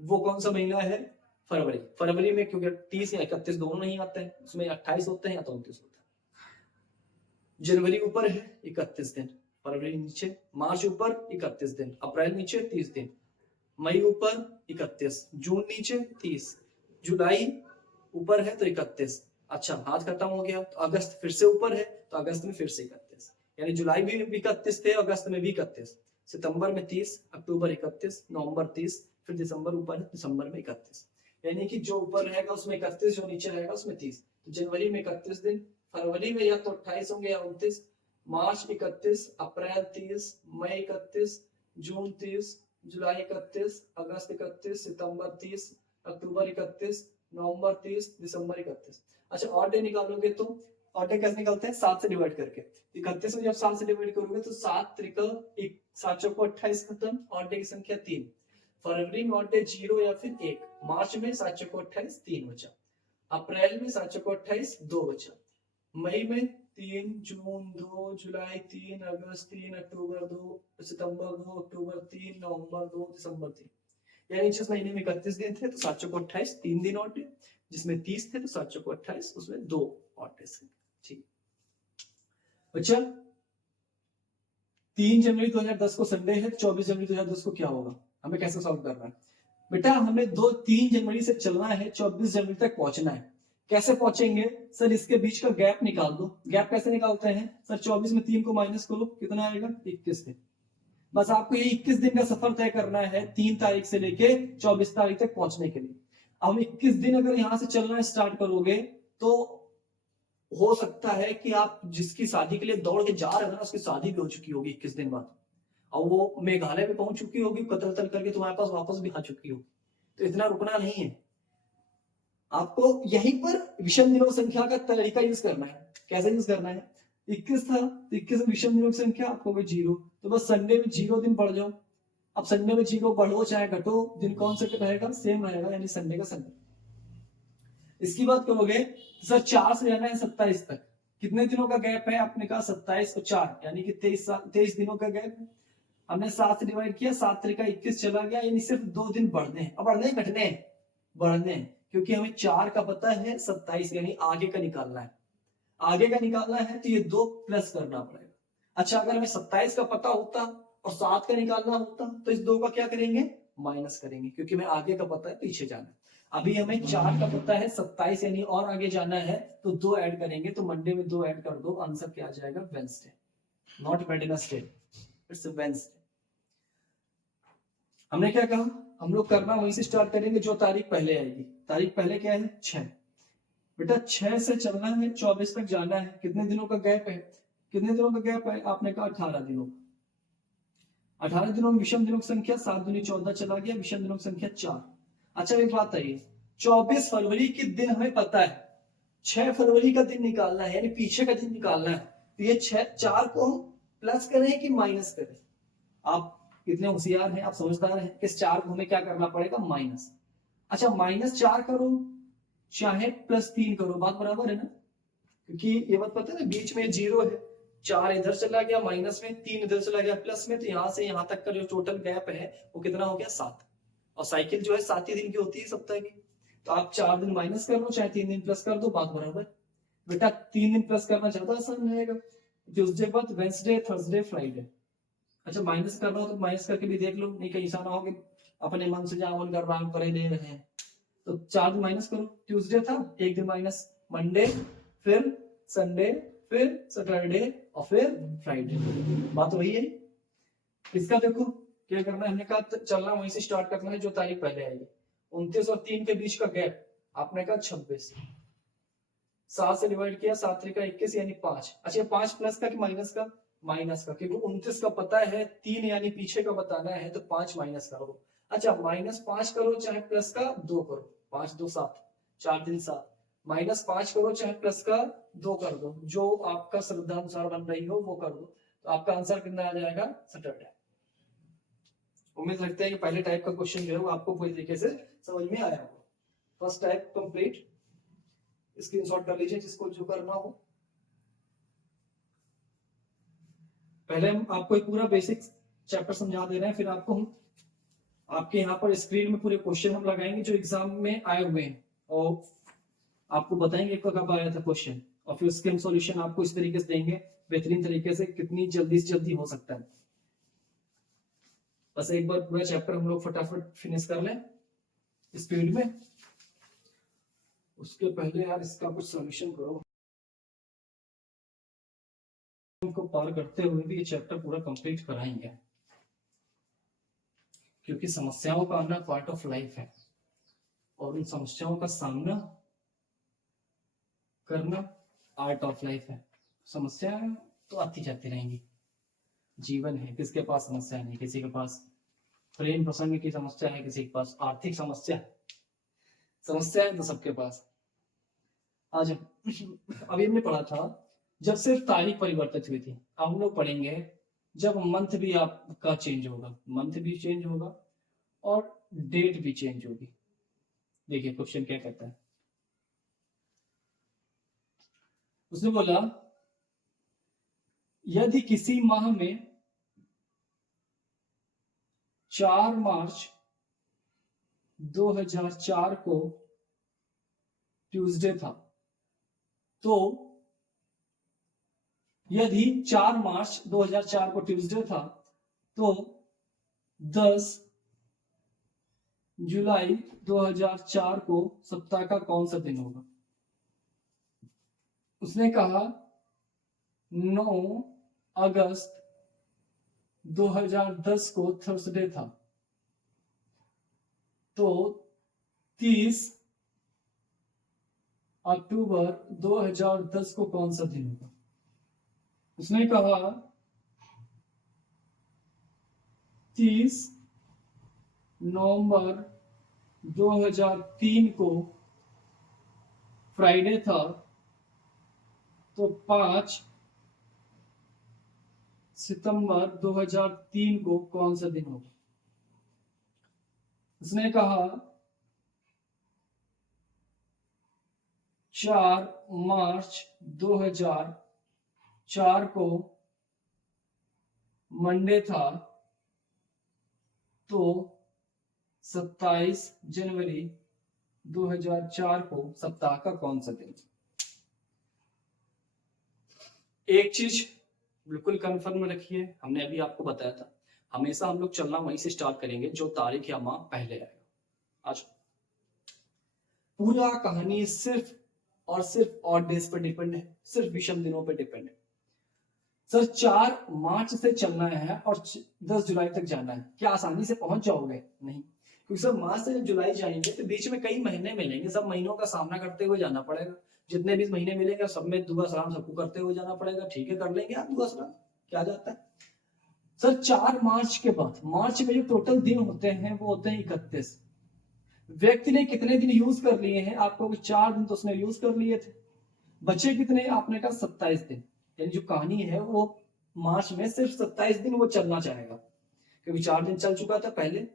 वो कौन सा महीना है, फरवरी। फरवरी में क्योंकि 30 या 31 दोनों नहीं आते हैं, उसमें 28 होते हैं या तो 29 होते हैं। जनवरी ऊपर है 31 दिन, फरवरी नीचे, मार्च ऊपर 31 दिन, अप्रैल नीचे 30 दिन, मई ऊपर 31, जून नीचे 30, जुलाई ऊपर है तो 31। अच्छा हाथ खत्म हो गया तो अगस्त फिर से ऊपर है तो अगस्त में फिर से 31, यानी जुलाई भी 31 थे, अगस्त में भी 31, सितंबर में 30, अक्टूबर 31, नवंबर 30, फिर दिसंबर ऊपर है, दिसंबर में 31, यानी कि जो ऊपर रहेगा उसमें 31, जो नीचे रहेगा उसमें 30। तो जनवरी में 31 दिन, फरवरी में या तो 28 होंगे या 29, मार्च 31, अप्रैल 30, मई 31, जून 30, जुलाई 31, अगस्त 31, सितंबर 30, अक्टूबर 31, नवंबर 30, दिसंबर 31। अच्छा ऑड डे निकालोगे तो ऑड डे कैसे निकालते हैं? 7 से डिवाइड करके। 31 में जब 7 से डिवाइड करोगे तो 7 त्रिका 7 चौको 28 खत्म, ऑड डे की संख्या 3। फरवरी में ऑड डे 0 या फिर 1, मार्च में 7 चौको 28 3 बचा, अप्रैल में 7 चौको 28 2 बचा, मई में 3, जून 2, जुलाई 3, अगस्त 3, अक्टूबर 2, सितंबर 2, अक्टूबर 3, नवंबर 2, दिसंबर 3। यानी जिस महीने में 31 दिन थे तो 7 चौको 28 3 दिन ऑड डे, जिसमें 30 थे तो 7 चौको 28 उसमें 2 ऑड डे थे। ठीक बच्चा 3 जनवरी 2010 को संडे है, 24 जनवरी 2010 को क्या होगा? हमें कैसे सॉल्व करना है बेटा? हमें 3 जनवरी से चलना है, 24 जनवरी तक पहुंचना है। कैसे पहुंचेंगे सर? इसके बीच का गैप निकाल दो। गैप कैसे निकालते हैं सर? 24 में 3 को माइनस करो, कितना आएगा? 21 दिन। बस आपको ये 21 दिन का सफर तय करना है 3 तारीख से लेके 24 तारीख तक पहुंचने के लिए। अब 21 दिन अगर यहां से चलना स्टार्ट करोगे तो हो सकता है कि आप जिसकी शादी के लिए दौड़ के जा रहे हो ना उसकी शादी भी हो चुकी होगी 21 दिन बाद, और वो मेघालय में पहुंच चुकी होगी, कतल करके तुम्हारे पास वापस भी आ चुकी होगी। तो इतना रुकना नहीं है, आपको यहीं पर विषम दिनों संख्या का तरीका यूज करना है। कैसे यूज करना है? 21 था तो 21 विषम दिनों की संख्या आपको 0, तो बस संडे में 0 दिन बढ़ जाओ। अब संडे में 0 बढ़ो चाहे घटो, दिन कौन सा रहेगा? सेम रहेगा, यानी संडे का संडे। इसकी बात करोगे तो सर 4 से जाना है 27 तक, कितने दिनों का गैप है? आपने कहा 27 और 4 यानी कि 23 दिनों का गैप है। हमने 7 से डिवाइड किया, 7 त्रिका 21 चला गया, यानी सिर्फ 2 दिन बढ़ने हैं। अब बढ़ने घटने हैं? बढ़ने हैं, क्योंकि हमें 4 का पता है, 27 यानी आगे का निकालना है। आगे का निकालना है तो ये 2 प्लस करना पड़ेगा। अच्छा अगर हमें 27 का पता होता और 7 का निकालना होता तो इस 2 का क्या करेंगे? माइनस करेंगे, क्योंकि हमें आगे का पता है, पीछे जाना है। अभी हमें 4 का पता है, 27 यानी और आगे जाना है, तो 2 ऐड करेंगे, तो मंडे में 2 ऐड कर दो, आंसर क्या आ जाएगा? Wednesday, not Wednesday, it's Wednesday. हमने क्या कहा? हम लोग करना वहीं से स्टार्ट करेंगे जो तारीख पहले आएगी। तारीख पहले क्या है? 6। बेटा 6 से चलना है, 24 तक जाना है। कितने दिनों का गैप है? कितने दिनों का गैप है? आपने कहा 18 दिनों। 18 दिनों में विषम दिनों की संख्या 7 दूनी 14 चला गया, विषम दिनों की संख्या 4। अच्छा एक बात है, 24 फरवरी के दिन हमें पता है, 6 फरवरी का दिन निकालना है, यानी पीछे का दिन निकालना है। तो ये 4 को हम प्लस करें कि माइनस करें? आप कितने होशियार हैं, आप समझदार हैं, इस 4 को हमें क्या करना पड़ेगा? माइनस। अच्छा -4 करो चाहे +3 करो, बात बराबर है ना? क्योंकि ये बात पता है ना, बीच में 0 है, 4 इधर चला गया माइनस में, 3 इधर चला गया प्लस में, तो यहां से यहां तक का जो टोटल गैप है वो कितना हो गया? 7। और साइकिल जो है 7 ही दिन की होती है सप्ताह की, तो आप 4 दिन माइनस कर लो चाहे 3 दिन प्लस कर दो, बात बराबर। बेटा 3 दिन प्लस करना ज्यादा आसान रहेगा। ट्यूसडे बाद वेंसडे, थर्सडे, फ्राइडे। अच्छा माइनस करना हो तो माइनस करके भी देख लो, नहीं कहीं ऐसा ना हो कि अपने मन से जहां मन कर रहा है करे दे रहे हैं। तो 4 दिन माइनस करो, ट्यूसडे था 1 दिन माइनस, मंडे, फिर संडे, फिर सैटरडे और फिर फ्राइडे। बात वही है। इसका देखो क्या करना है, हमने कहा चलना वहीं से स्टार्ट करना है जो तारीख पहले आएगी। 29 और 3 के बीच का गैप आपने कहा 26। 7 से डिवाइड किया, 7 त्रिका 21 यानी 5। अच्छा 5 प्लस का कि माइनस का? माइनस का, क्योंकि 29 का पता है, 3 यानी पीछे का बताना है, तो 5 माइनस करो। अच्छा -5 करो चाहे प्लस का 2 करो, 5 2 7, 4 3 7, -5 करो चाहे प्लस का 2 कर दो, जो आपका श्रद्धा अनुसार बन रही हो वो कर दो, तो आपका आंसर कितना आ जाएगा? सैटरडे। उम्मीद रखते हैं कि पहले टाइप का क्वेश्चन जो है वो आपको पूरी तरीके से समझ में आया होगा। फर्स्ट टाइप कंप्लीट, स्क्रीनशॉट कर लीजिए जिसको जो करना हो। पहले हम आपको एक पूरा बेसिक चैप्टर समझा दे रहे हैं, फिर आपको हम आपके यहाँ पर स्क्रीन में पूरे क्वेश्चन हम लगाएंगे जो एग्जाम में आए हुए हैं, और आपको बताएंगे कब आया था क्वेश्चन, और फिर उसके हम सॉल्यूशन आपको इस तरीके से देंगे बेहतरीन तरीके से, कितनी जल्दी से जल्दी हो सकता है। बस एक बार पूरा चैप्टर हम लोग फटाफट फिनिश कर लें स्पीड में, उसके पहले यार इसका कुछ सॉल्यूशन करो। को पार करते हुए भी ये चैप्टर पूरा कंप्लीट कराएंगे, क्योंकि समस्याओं का आना पार्ट ऑफ लाइफ है, और उन समस्याओं का सामना करना आर्ट ऑफ लाइफ है। समस्या तो आती जाती रहेंगी। जीवन है, किसके पास समस्या नहीं, किसी के पास प्रेम प्रसंग की समस्या है, किसी के पास आर्थिक समस्या है तो सबके पास। आज अभी हमने पढ़ा था जब सिर्फ तारीख परिवर्तित हुई थी, अब हम लोग पढ़ेंगे जब मंथ भी आपका चेंज होगा, मंथ भी चेंज होगा और डेट भी चेंज होगी। देखिए क्वेश्चन क्या कहता है, उसने बोला यदि किसी माह में 4 मार्च 2004 को ट्यूसडे था, तो यदि 4 मार्च 2004 को ट्यूसडे था तो 10 जुलाई 2004 को सप्ताह का कौन सा दिन होगा। उसने कहा 9 अगस्त 2010 को थर्सडे था, तो 30 अक्टूबर 2010 को कौन सा दिन होगा। उसने कहा 30 नवंबर 2003 को फ्राइडे था, तो 5 सितंबर 2003 को कौन सा दिन होगा। उसने कहा 4 मार्च 2004 को मंडे था, तो 27 जनवरी 2004 को सप्ताह का कौन सा दिन। एक चीज बिल्कुल कंफर्म रखिए, हमने अभी आपको बताया था हमेशा हम लोग चलना वहीं से स्टार्ट करेंगे जो तारीख या माह पहले आएगा। आज पूरा कहानी सिर्फ और सिर्फ ऑड डेज पर डिपेंड है, सिर्फ विषम दिनों पर डिपेंड है। सर 4 मार्च से चलना है और 10 जुलाई तक जाना है, क्या आसानी से पहुंच जाओगे? नहीं, क्योंकि सर मार्च से जब जुलाई जाएंगे तो बीच में कई महीने मिलेंगे, सब महीनों का सामना करते हुए जाना पड़ेगा। जितने भी महीने मिलेंगे सब में दुआ सलाम सबको करते हुए जाना पड़ेगा। ठीक है, कर लेंगे आप दुआ सलाम, क्या जाता है। सर 4 मार्च के बाद मार्च में जो टोटल दिन होते हैं वो होते हैं 31। व्यक्ति ने कितने दिन यूज कर लिए हैं? आपको 4 दिन तो उसने यूज कर लिए थे, बचे कितने? आपने कहा 27 दिन। यानी जो कहानी है वो मार्च में सिर्फ 27 दिन वो चलना चाहेगा, क्योंकि 4 दिन चल चुका था पहले,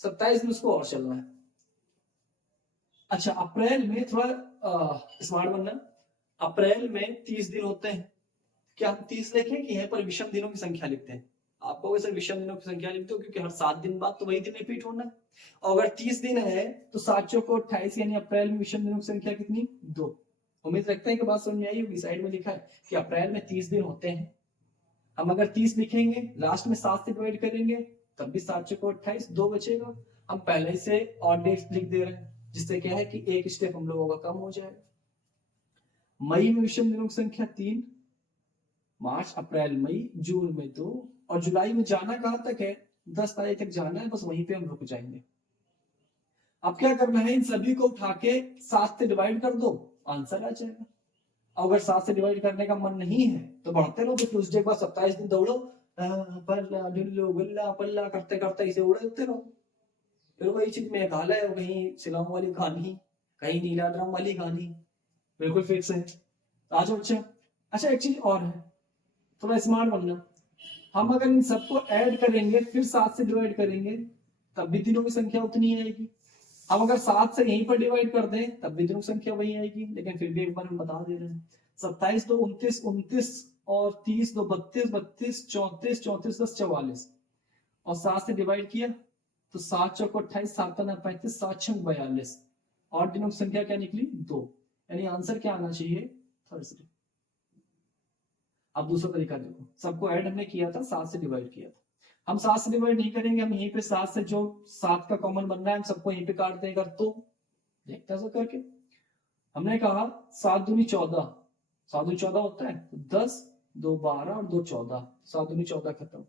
27 दिन उसको और चलना है। अच्छा, अप्रैल में थोड़ा स्मार्ट बनना। अप्रैल में 30 दिन होते हैं, क्या हम 30 लिखें कि यहाँ पर विषम दिनों की संख्या लिखते हैं? आपको वैसे विषम दिनों की संख्या लिखते हो, क्योंकि हर 7 दिन बाद तो वही दिन रिपीट होना है। और अगर 30 दिन है तो 7 चौको 28, यानी अप्रैल में विषम दिनों की संख्या कितनी? 2। उम्मीद रखते हैं कि बात समझ में आई होगी। साइड में लिखा है कि अप्रैल में 30 दिन होते हैं। हम अगर 30 लिखेंगे, लास्ट में 7 से डिवाइड करेंगे, तब भी 7 चौको 28, 2 बचेगा। हम पहले से ऑड डेट्स लिख दे रहे हैं, जिससे क्या है कि एक स्टेप हम लोगों का कम हो जाएगा। मई में विषम दिनों की संख्या 3, मार्च अप्रैल मई, जून में 2, और जुलाई में जाना कहां तक है? 10 तारीख तक जाना है, बस वहीं पे हम रुक जाएंगे। अब क्या करना है, इन सभी को उठा के 7 से डिवाइड कर दो, आंसर आ जाएगा। अगर 7 से डिवाइड करने का मन नहीं है तो बढ़ते रहो, तो ट्यूसडे के बाद 27 दिन दौड़ो, पल्ला ढिल्लो गुल्ला पल्ला करते करते इसे उड़ते रहो। फिर वही चीज मेघालय, कहीं शिलोंग वाली कहानी, कहीं नीलाद्रम वाली कहानी, बिल्कुल फिक्स है। आज अच्छा एक चीज और है, थोड़ा स्मार्ट बनना। हम अगर इन सबको ऐड करेंगे फिर 7 से डिवाइड करेंगे, तब भी दिनों की संख्या उतनी आएगी। हम अगर 7 से यहीं पर डिवाइड कर दें तब भी दिनों की संख्या वही आएगी, लेकिन फिर भी एक बार हम बता दे रहे हैं। 27 2 29, 29 और 30 2 32, 32 34, 34 10 44, और 7 से डिवाइड किया तो 7 चौको 28, 7 9 35, 7 6 42, और दिनों की संख्या क्या निकली? 2। यानी आंसर क्या आना चाहिए? थर्सडे। अब दूसरा तरीका देखो, सबको ऐड हमने किया था, 7 से डिवाइड किया था। हम 7 से डिवाइड नहीं करेंगे, हम यहीं पे 7 से जो 7 का कॉमन बन रहा है हम सबको यहीं पे काट देंगे। तो देखते हैं करके, हमने कहा 7 दूनी 14, 7 दूनी 14 होता है, तो 10 2 12 और 2 14, 7 दूनी 14 खत्म।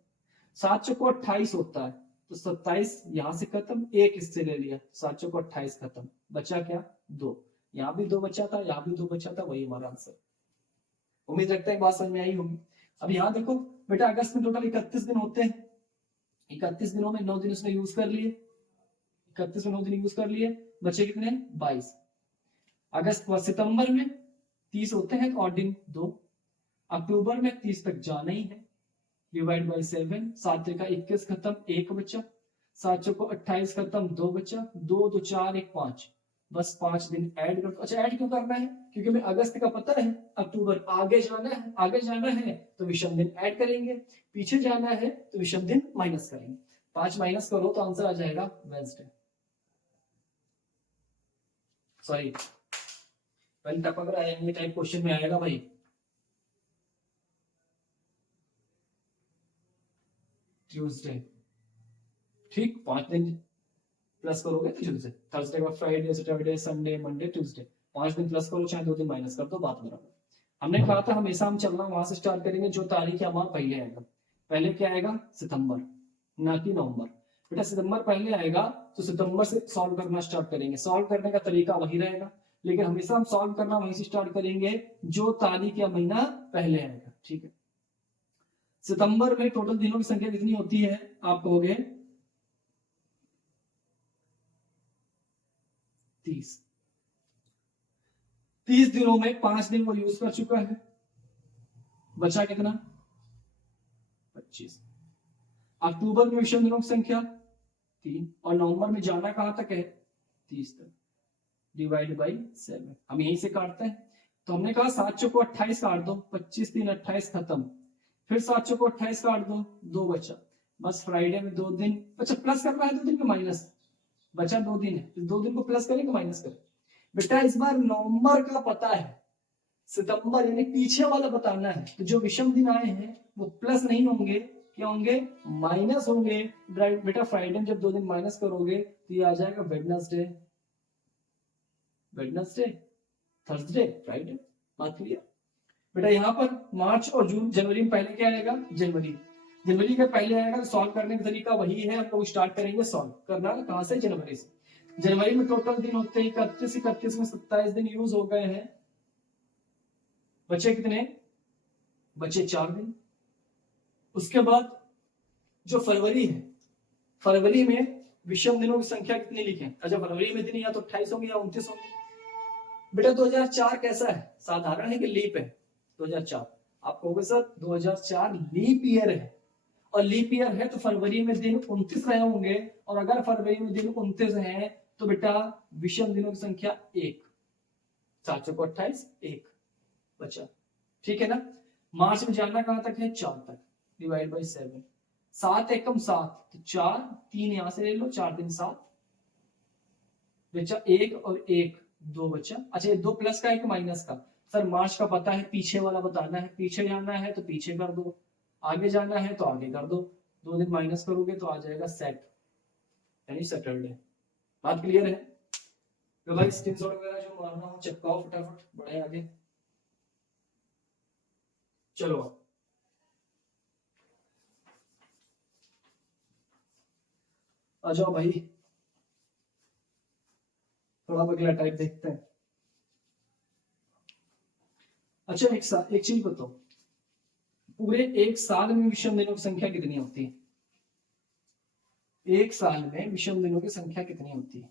7 चौको 28 होता है, तो 27 यहां से खत्म, एक इससे ले लिया, 7 चौको 28 खत्म, बचा क्या? 2। यहाँ भी 2 बचा था, यहाँ भी 2 बचा था, वही हमारा आंसर। उम्मीद रखते हैं बात समझ में आई होगी। अब यहाँ देखो बेटा, अगस्त में टोटल 31 दिन होते हैं, 31 दिनों में 9 दिन उसने यूज कर लिए, 31 में 9 दिन यूज कर लिए, बचे कितने 22। अगस्त सितंबर में 30 होते हैं तो और दिन 2, अक्टूबर में 30 तक जाना ही है, डिवाइड बाई 7, 7 का 21 खत्म, 1 बचा, 7 को 28 खत्म, 2 बचा, 2 2 4 1 5, बस 5 दिन ऐड कर दो। अच्छा ऐड क्यों करना है, क्योंकि हमें अगस्त का पता है, अक्टूबर आगे जाना है, आगे जाना है तो विषम दिन ऐड करेंगे, पीछे जाना है तो विषम दिन माइनस करेंगे। 5 माइनस करो तो आंसर आ जाएगा वेडनेसडे। सॉरी पहले टपक रहा है, ये टाइप क्वेश्चन में आएगा भाई। ट्यूसडे, ठीक 5 दिन प्लस करोगे तो ट्यूसडे, थर्सडे के बाद Friday, Saturday, Sunday, Monday, Tuesday, 5 दिन प्लस करो चाहे 2 दिन माइनस कर दो, बात बराबर। हमने कहा था हमेशा हम चलना वहां से स्टार्ट करेंगे जो तारीख या माह पहले आएगा। पहले क्या आएगा, सितंबर, ना कि नवंबर। बेटा सितंबर पहले आएगा तो सितंबर से सॉल्व करना स्टार्ट करेंगे, सॉल्व करने का तरीका वही रहेगा, लेकिन हमेशा हम सॉल्व करना वहीं से स्टार्ट करेंगे जो तारीख या महीना पहले आएगा। ठीक है, सितंबर में टोटल दिनों की संख्या कितनी होती है, आप कहोगे 30। 30 दिनों में 5 दिन वो यूज कर चुका है, बचा कितना 25। अक्टूबर में विषम दिनों की संख्या 3 और नवंबर में जाना कहां तक है 30 तक, डिवाइड बाई 7, हम यहीं से काटते हैं। तो हमने कहा 7 चौको 28 काट दो, 25 3 28 खत्म, फिर 7 चौको 28 काट दो, 2 बचा, बस फ्राइडे में 2 दिन, अच्छा प्लस करना है 2 दिन में माइनस, बचा 2 दिन है, 2 दिन को प्लस करेंगे माइनस करें। बेटा इस बार नवंबर का पता है, सितंबर यानी पीछे वाला बताना है, तो जो विषम दिन आए हैं वो प्लस नहीं होंगे, क्या होंगे माइनस होंगे। बेटा फ्राइडे जब 2 दिन माइनस करोगे तो ये आ जाएगा वेडनेसडे, वेडनेसडे, थर्सडे, फ्राइडे, बात क्लियर। बेटा यहाँ पर मार्च और जून, जनवरी में पहले क्या आएगा जनवरी, जनवरी के पहले आएगा, सॉल्व करने का तरीका वही है, हम लोग स्टार्ट करेंगे सॉल्व करना कहां से, जनवरी से। जनवरी में टोटल दिन होते हैं 31, 31 में 27 दिन यूज हो गए हैं, बचे कितने, बचे 4 दिन। उसके बाद जो फरवरी है, फरवरी में विषम दिनों की संख्या कितनी लिखें, अच्छा फरवरी में दिन या तो 28 होंगे या 29 होंगे। बेटा 2004 कैसा है, साधारण है कि लीप है, 2004 आप कहोगे सर 2004 लीप ईयर है, और लीप ईयर है तो फरवरी में दिन 29 रहे होंगे, और अगर फरवरी में दिन 29 है तो बेटा विषम दिनों की संख्या 1, 7 चौको 28, 1 बचा, ठीक है ना। मार्च में जाना कहां तक है 4 तक, डिवाइड बाई 7, 7 एकम 7 तो 4, 3 यहां से ले लो, 4 दिन 7 बचा, 1 और 1 2 बचा। अच्छा ये 2 प्लस का 1 माइनस का, सर मार्च का पता है, पीछे वाला बताना है, पीछे जाना है तो पीछे कर दो, आगे जाना है तो आगे कर दो, 2 दिन माइनस करोगे तो आ जाएगा सेट यानी सैटरडे, बात क्लियर है। तो भाई स्क्रीनशॉट वगैरह जो मारना हो चिपकाओ फटाफट, बढ़े आगे। चलो आ जाओ भाई, थोड़ा अगला टाइप देखते हैं। अच्छा एक चीज बताओ, पूरे एक साल में विषम दिनों की संख्या कितनी होती है, एक साल में विषम दिनों की संख्या कितनी होती है।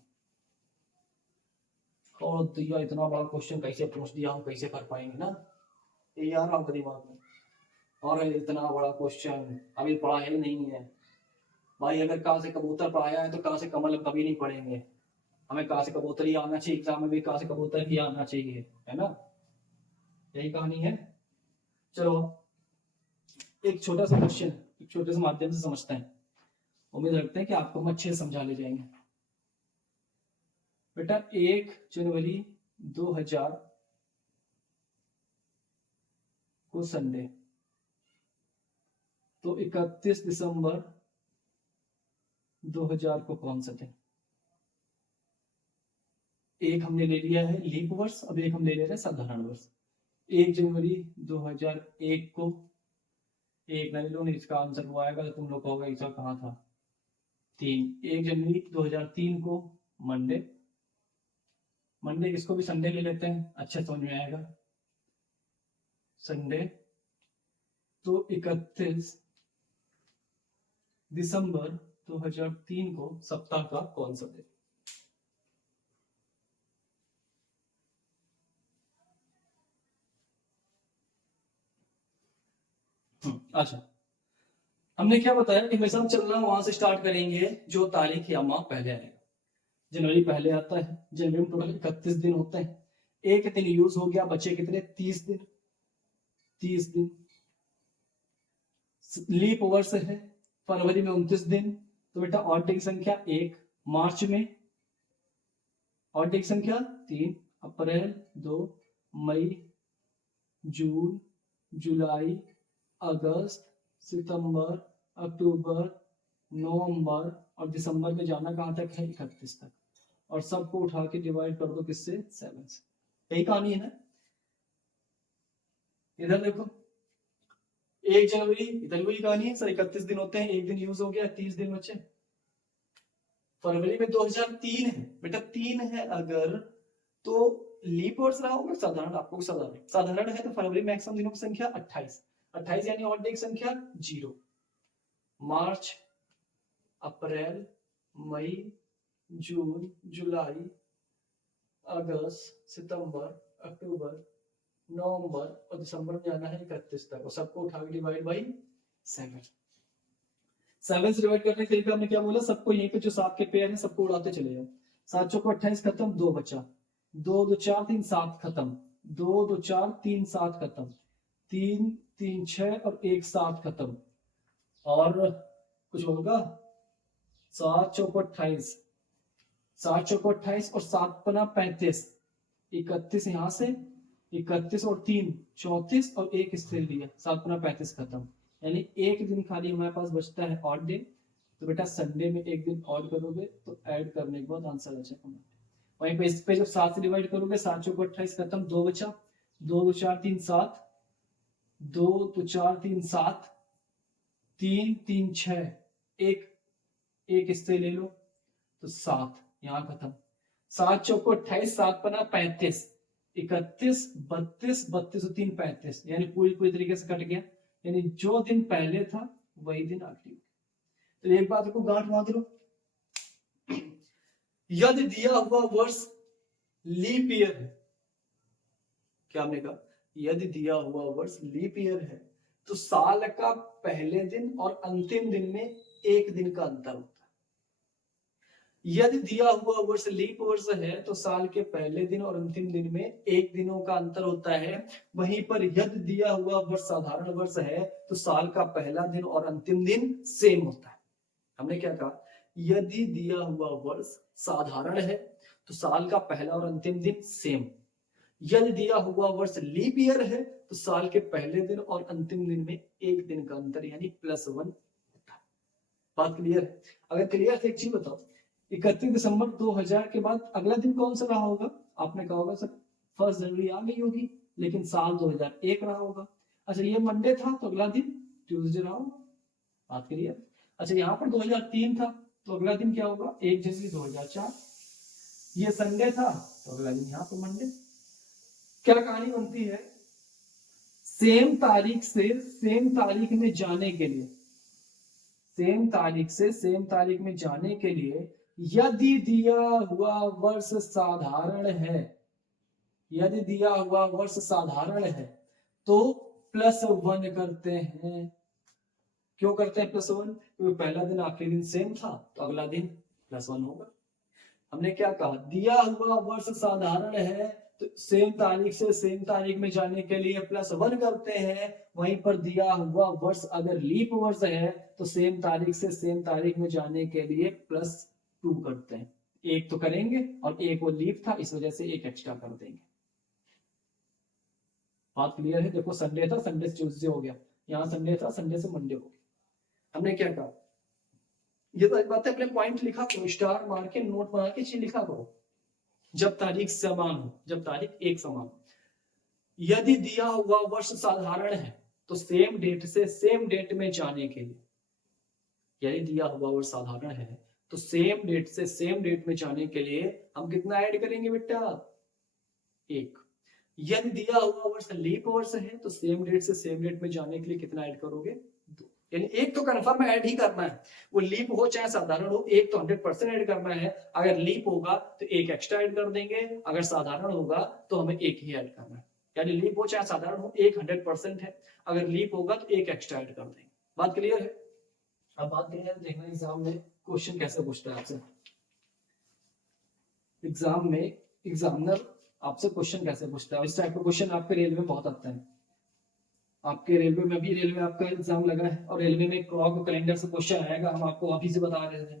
और दिया इतना बड़ा क्वेश्चन कैसे पूछ दिया, हम कैसे कर पाएंगे ना, ये यार आपके दिमाग में, और इतना बड़ा क्वेश्चन अभी पढ़ा ही नहीं है भाई। अगर कहाँ से कबूतर पढ़ाया है तो कहाँ से कमल कभी नहीं पढ़ेंगे, हमें कहाँ से कबूतर ही आना चाहिए, एग्जाम में भी कहाँ से कबूतर ही आना चाहिए, है ना, यही कहानी है। चलो एक छोटा सा क्वेश्चन एक छोटे से माध्यम से समझते हैं, उम्मीद रखते हैं कि आपको हम अच्छे से समझा ले जाएंगे। बेटा 1 जनवरी 2000 को संडे, तो 31 दिसंबर 2000 को कौन सा दिन, एक हमने ले लिया है लीप वर्ष, अब एक हम ले ले रहे हैं साधारण वर्ष। 1 जनवरी 2001 को, एक नहीं लो नहीं, इसका आंसर वो आएगा तो तुम लोग कहोगे ऐसा कहाँ था, 3, 1 जनवरी 2003 को मंडे, मंडे इसको भी संडे ले लेते हैं, अच्छा समझ में आएगा, संडे तो 31 दिसंबर 2003 को सप्ताह का कौन सा दिन? अच्छा, हमने क्या बताया कि हमेशा हम चलना वहां से स्टार्ट करेंगे जो तारीख या माह पहले आएगा। जनवरी पहले आता है, जनवरी में टोटल 31 दिन होते हैं, एक दिन यूज हो गया, बचे कितने? 30 दिन। 30 दिन। लीप वर्ष है, फरवरी में 29 दिन, तो बेटा ऑड डे की संख्या 1, मार्च में ऑड डे की संख्या 3, अप्रैल 2, मई, जून, जुलाई, अगस्त, सितंबर, अक्टूबर, नवंबर और दिसंबर में जाना कहां तक है? 31 तक। और सबको उठा के डिवाइड कर दो किससे? 7 से। यही कहानी है ना। इधर देखो 1 जनवरी, इधर वही कहानी है सर, 31 दिन होते हैं, एक दिन यूज हो गया, 30 दिन बचे। फरवरी में 2003 है बेटा, 3 है अगर तो लीप वर्ष रहा होगा, साधारण, आपको साधारण है तो फरवरी मैक्सिमम दिनों की संख्या 28, 28 यानी ऑड डे की संख्या 0। मार्च, अप्रैल, मई, जून, जुलाई, अगस्त, सितंबर, अक्टूबर, नवंबर और दिसंबर में जाना है 31 तक, और सबको उठा के डिवाइड बाई 7। 7 से डिवाइड करने के तरीका हमने क्या बोला? सबको यहीं पे जो 7 के पेयर है सबको उड़ाते चले जाओ। 7 चौको 28 खत्म, 2 बचा, 2 2 4 3 7 खत्म, 2 2 4 3 7 खत्म, 3 3 6 और 1 7 खत्म। और कुछ होगा? 7 चौको 28, 7 चौको 28 और 7 पना 35, 31 यहां से, 31 और 3 34 और 1 इससे लिया, 7 पना 35 खत्म। यानी एक दिन खाली हमारे पास बचता है ऑड डे, तो बेटा संडे में एक दिन ऑड करोगे तो ऐड करने के बाद आंसर आ जाएगा। वहीं पे इस पे जब 7 से डिवाइड करोगे, 7 चौको 28 खत्म, 2 बचा, 2 2 4 3 7, 2 2 4 3 7, 3 3 6, 1 1 इससे ले लो तो 7 यहां खत्म। 7 चौको 28, 7 पना 35, 31 32 32 और 3 35, यानी पूरी पूरी तरीके से कट गया। यानी जो दिन पहले था वही दिन आखिरी। तो एक बात को गांठ बांध लो, यदि दिया हुआ वर्ष लीप ईयर है, क्या हमने कहा? यदि दिया हुआ वर्ष लीप ईयर है तो साल का पहले दिन और अंतिम दिन में एक दिन का अंतर होता है। यदि दिया हुआ वर्ष लीप वर्ष है तो साल के पहले दिन और अंतिम दिन में एक दिनों का अंतर होता है। वहीं पर यदि दिया हुआ वर्ष साधारण वर्ष है तो साल का पहला दिन और अंतिम दिन सेम होता है। हमने क्या कहा? यदि दिया हुआ वर्ष साधारण है तो साल का पहला और अंतिम दिन सेम। यदि दिया हुआ वर्ष लीप ईयर है तो साल के पहले दिन और अंतिम दिन में एक दिन का अंतर यानी +1 होता है। बात क्लियर है? अगर क्लियर है एक चीज बताओ, 31 दिसंबर 2000 के बाद अगला दिन कौन सा रहा होगा? आपने कहा होगा सर 1 जनवरी आ गई होगी, लेकिन साल 2001 रहा होगा। अच्छा ये मंडे था तो अगला दिन ट्यूसडे रहा होगा। बात क्लियर? अच्छा यहाँ पर 2003 था तो अगला दिन क्या होगा? 1 जनवरी 2004। ये संडे था तो अगला दिन यहाँ पर मंडे। क्या कहानी बनती है? सेम तारीख से सेम तारीख में जाने के लिए, सेम तारीख से सेम तारीख में जाने के लिए यदि दिया हुआ वर्ष साधारण है, यदि दिया हुआ वर्ष साधारण है तो +1 करते हैं। क्यों करते हैं +1? क्योंकि पहला दिन आखिरी दिन सेम था तो अगला दिन +1 होगा। हमने क्या कहा? दिया हुआ वर्ष साधारण है तो सेम तारीख से सेम तारीख में जाने के लिए +1 करते हैं। वहीं पर दिया हुआ वर्ष अगर लीप वर्ष है तो सेम तारीख से सेम तारीख में जाने के लिए +2 करते हैं। एक तो करेंगे और एक वो लीप था इस वजह से एक एक्स्ट्रा कर देंगे। बात क्लियर है? देखो संडे था, संडे से ट्यूसडे हो गया, यहाँ संडे था, संडे से मंडे हो गया। हमने क्या कहा? ये तो एक बात है, अपने पॉइंट लिखा करो, स्टार मार के नोट बना के चीज लिखा करो जब तारीख समान हो, जब तारीख एक समान हो। यदि दिया हुआ वर्ष साधारण है तो सेम डेट से सेम डेट में जाने के लिए, यदि दिया हुआ वर्ष साधारण है तो सेम डेट से सेम डेट में जाने के लिए हम कितना ऐड करेंगे बेटा? 1। यदि दिया हुआ वर्ष लीप वर्ष है तो सेम डेट से सेम डेट में जाने के लिए कितना ऐड करोगे? 2। यानी एक तो कंफर्म ऐड ही करना है, वो लीप हो चाहे साधारण हो, एक तो 100% ऐड करना है। अगर लीप होगा तो एक एक्स्ट्रा ऐड कर देंगे, अगर साधारण होगा तो हमें एक ही ऐड करना है। यानी लीप हो चाहे साधारण हो, एक 100% है, अगर लीप होगा तो एक एक्स्ट्रा ऐड कर देंगे। बात क्लियर है? अब बात क्लियर है, देखना एग्जाम में क्वेश्चन कैसे पूछता है आपसे। एग्जाम में एग्जामिनर आपसे क्वेश्चन कैसे पूछता है। इस टाइप का क्वेश्चन आपके रेलवे में बहुत आता है। आपके रेलवे में भी, रेलवे आपका एग्जाम लगा है और रेलवे में क्लॉक कैलेंडर से क्वेश्चन आएगा। हम आपको अभी से बता रहे थे,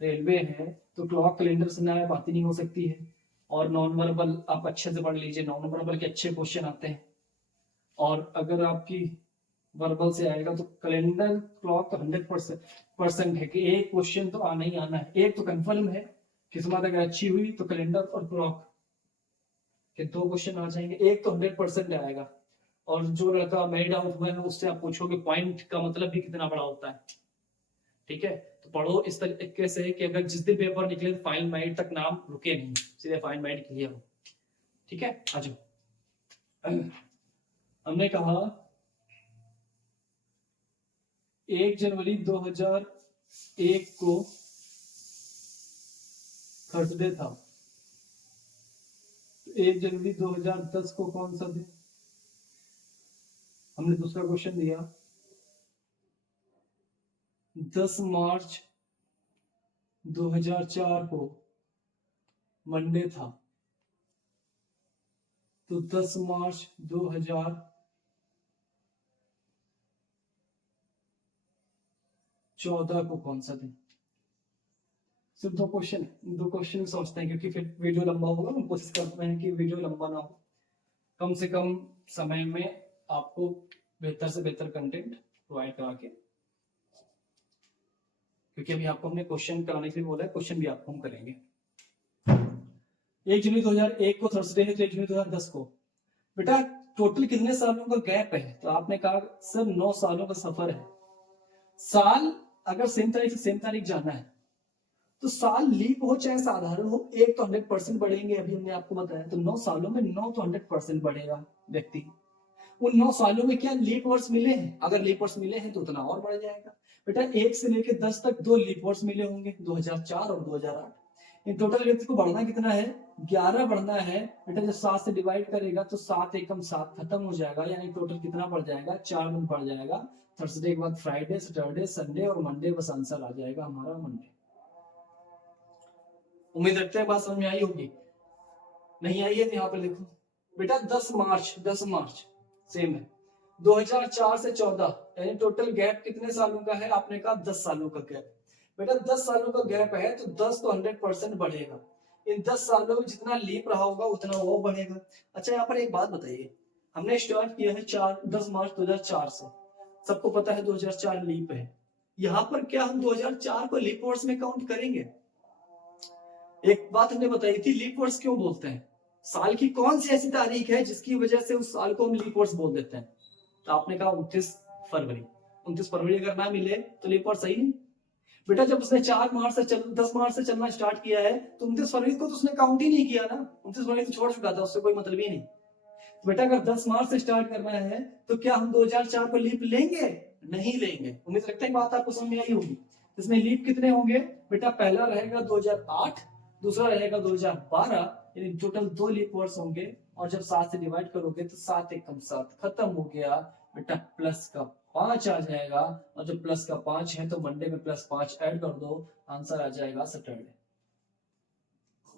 रेलवे है तो क्लॉक कैलेंडर से नया बात ही नहीं हो सकती है। और नॉन वर्बल आप अच्छे से पढ़ लीजिए, नॉन वर्बल के अच्छे क्वेश्चन आते हैं। और अगर आपकी वर्बल से आएगा तो कैलेंडर क्लॉक तो 100% है कि एक क्वेश्चन तो आना ही आना है। एक तो कंफर्म है, किस्मत अगर अच्छी हुई तो कैलेंडर और क्लॉक के 2 क्वेश्चन आ जाएंगे। एक तो 100% आएगा। और जो लड़का मेरिट आउट हुआ है उससे आप पूछोगे पॉइंट का मतलब भी कितना बड़ा होता है। ठीक है, तो पढ़ो इस तरीके से कि अगर जिस दिन पेपर निकले तो फाइनल मेरिट तक नाम रुके नहीं, सीधे फाइनल मेरिट क्लियर हो। ठीक है, आ जाओ। हमने कहा 1 जनवरी 2001 को थर्सडे था, 1 जनवरी 2010 को कौन सा दिन? हमने दूसरा क्वेश्चन दिया 10 मार्च 2004 को मंडे था, तो 10 मार्च 2014 को कौन सा दिन? सिर्फ 2 क्वेश्चन सोचते हैं क्योंकि फिर वीडियो लंबा होगा। हम कोशिश करते हैं कि वीडियो लंबा ना हो, कम से कम समय में आपको बेहतर से बेहतर कंटेंट प्रोवाइड करा के, क्योंकि अभी आपको हमने क्वेश्चन कराने के लिए बोला है, क्वेश्चन भी आपको हम करेंगे। 1 जनवरी 2001 को थर्सडे है तो 1 जनवरी 2010 को बेटा टोटल कितने सालों का गैप है? तो आपने कहा सर 9 सालों का सफर है। साल अगर सेम तारीख से सेम तारीख जाना है तो साल लीप हो चाहे साधारण हो, एक तो 100% बढ़ेंगे। अभी हमने आपको बताया, तो 9 सालों में 9 तो 100% बढ़ेगा व्यक्ति। उन 9 सालों में क्या लीप वर्ष मिले हैं? अगर लीप वर्ष मिले हैं तो उतना और बढ़ जाएगा। बेटा 1 से लेकर 10 तक 2 लीप वर्ष मिले होंगे, 2004 और 2008। इन टोटल व्यक्ति को बढ़ना कितना है? 11 बढ़ना है। बेटा जब 7 से डिवाइड करेगा तो 7 एकम 7 खत्म हो जाएगा, यानी टोटल कितना बढ़ जाएगा? 4 दिन बढ़ जाएगा। थर्सडे के बाद फ्राइडे, सैटरडे, संडे और मंडे, बस आंसर आ जाएगा हमारा मंडे। उम्मीद रखते हैं बात समझ में आई होगी। नहीं आई है तो यहाँ पर लिखो बेटा 10 मार्च सेम है। 2004 से 14 यानी टोटल गैप कितने सालों का है? आपने कहा 10 सालों का गैप। बेटा 10 सालों का गैप है तो 10 तो 100% बढ़ेगा। इन 10 सालों में जितना लीप रहा होगा उतना वो बढ़ेगा। अच्छा यहाँ पर एक बात बताइए, हमने स्टार्ट किया है 10 मार्च 2004 से, सबको पता है 2004 लीप है। यहाँ पर क्या हम 2004 को लीप वर्ष में काउंट करेंगे? एक बात हमने बताई थी, लीप वर्ष क्यों बोलते हैं? साल की कौन सी ऐसी तारीख है जिसकी वजह से उस साल को हम लीप वर्ष बोल देते हैं? तो आपने कहा 29 फरवरी। 29 फरवरी अगर ना मिले तो लीप वर्ष सही नहीं। बेटा जब उसने 10 मार्च से चलना स्टार्ट किया है तो 29 फरवरी को तो उसने काउंट ही नहीं किया ना, 29 फरवरी तो छोड़ चुका था, उससे कोई मतलब ही नहीं। तो बेटा अगर 10 मार्च से स्टार्ट करना है तो क्या हम 2004 को लीप लेंगे? नहीं लेंगे। उम्मीद रखते हैं बात आपको समझ में आई होगी। इसमें लीप कितने होंगे? बेटा पहला रहेगा 2008, दूसरा रहेगा 2012, यानी टोटल 2 लीप वर्ष होंगे। और जब 7 से डिवाइड करोगे तो 7 एकम 7 खत्म हो गया। बेटा प्लस का 5 आ जाएगा, और जब प्लस का 5 है तो मंडे में प्लस 5 ऐड कर दो, आंसर आ जाएगा सैटरडे।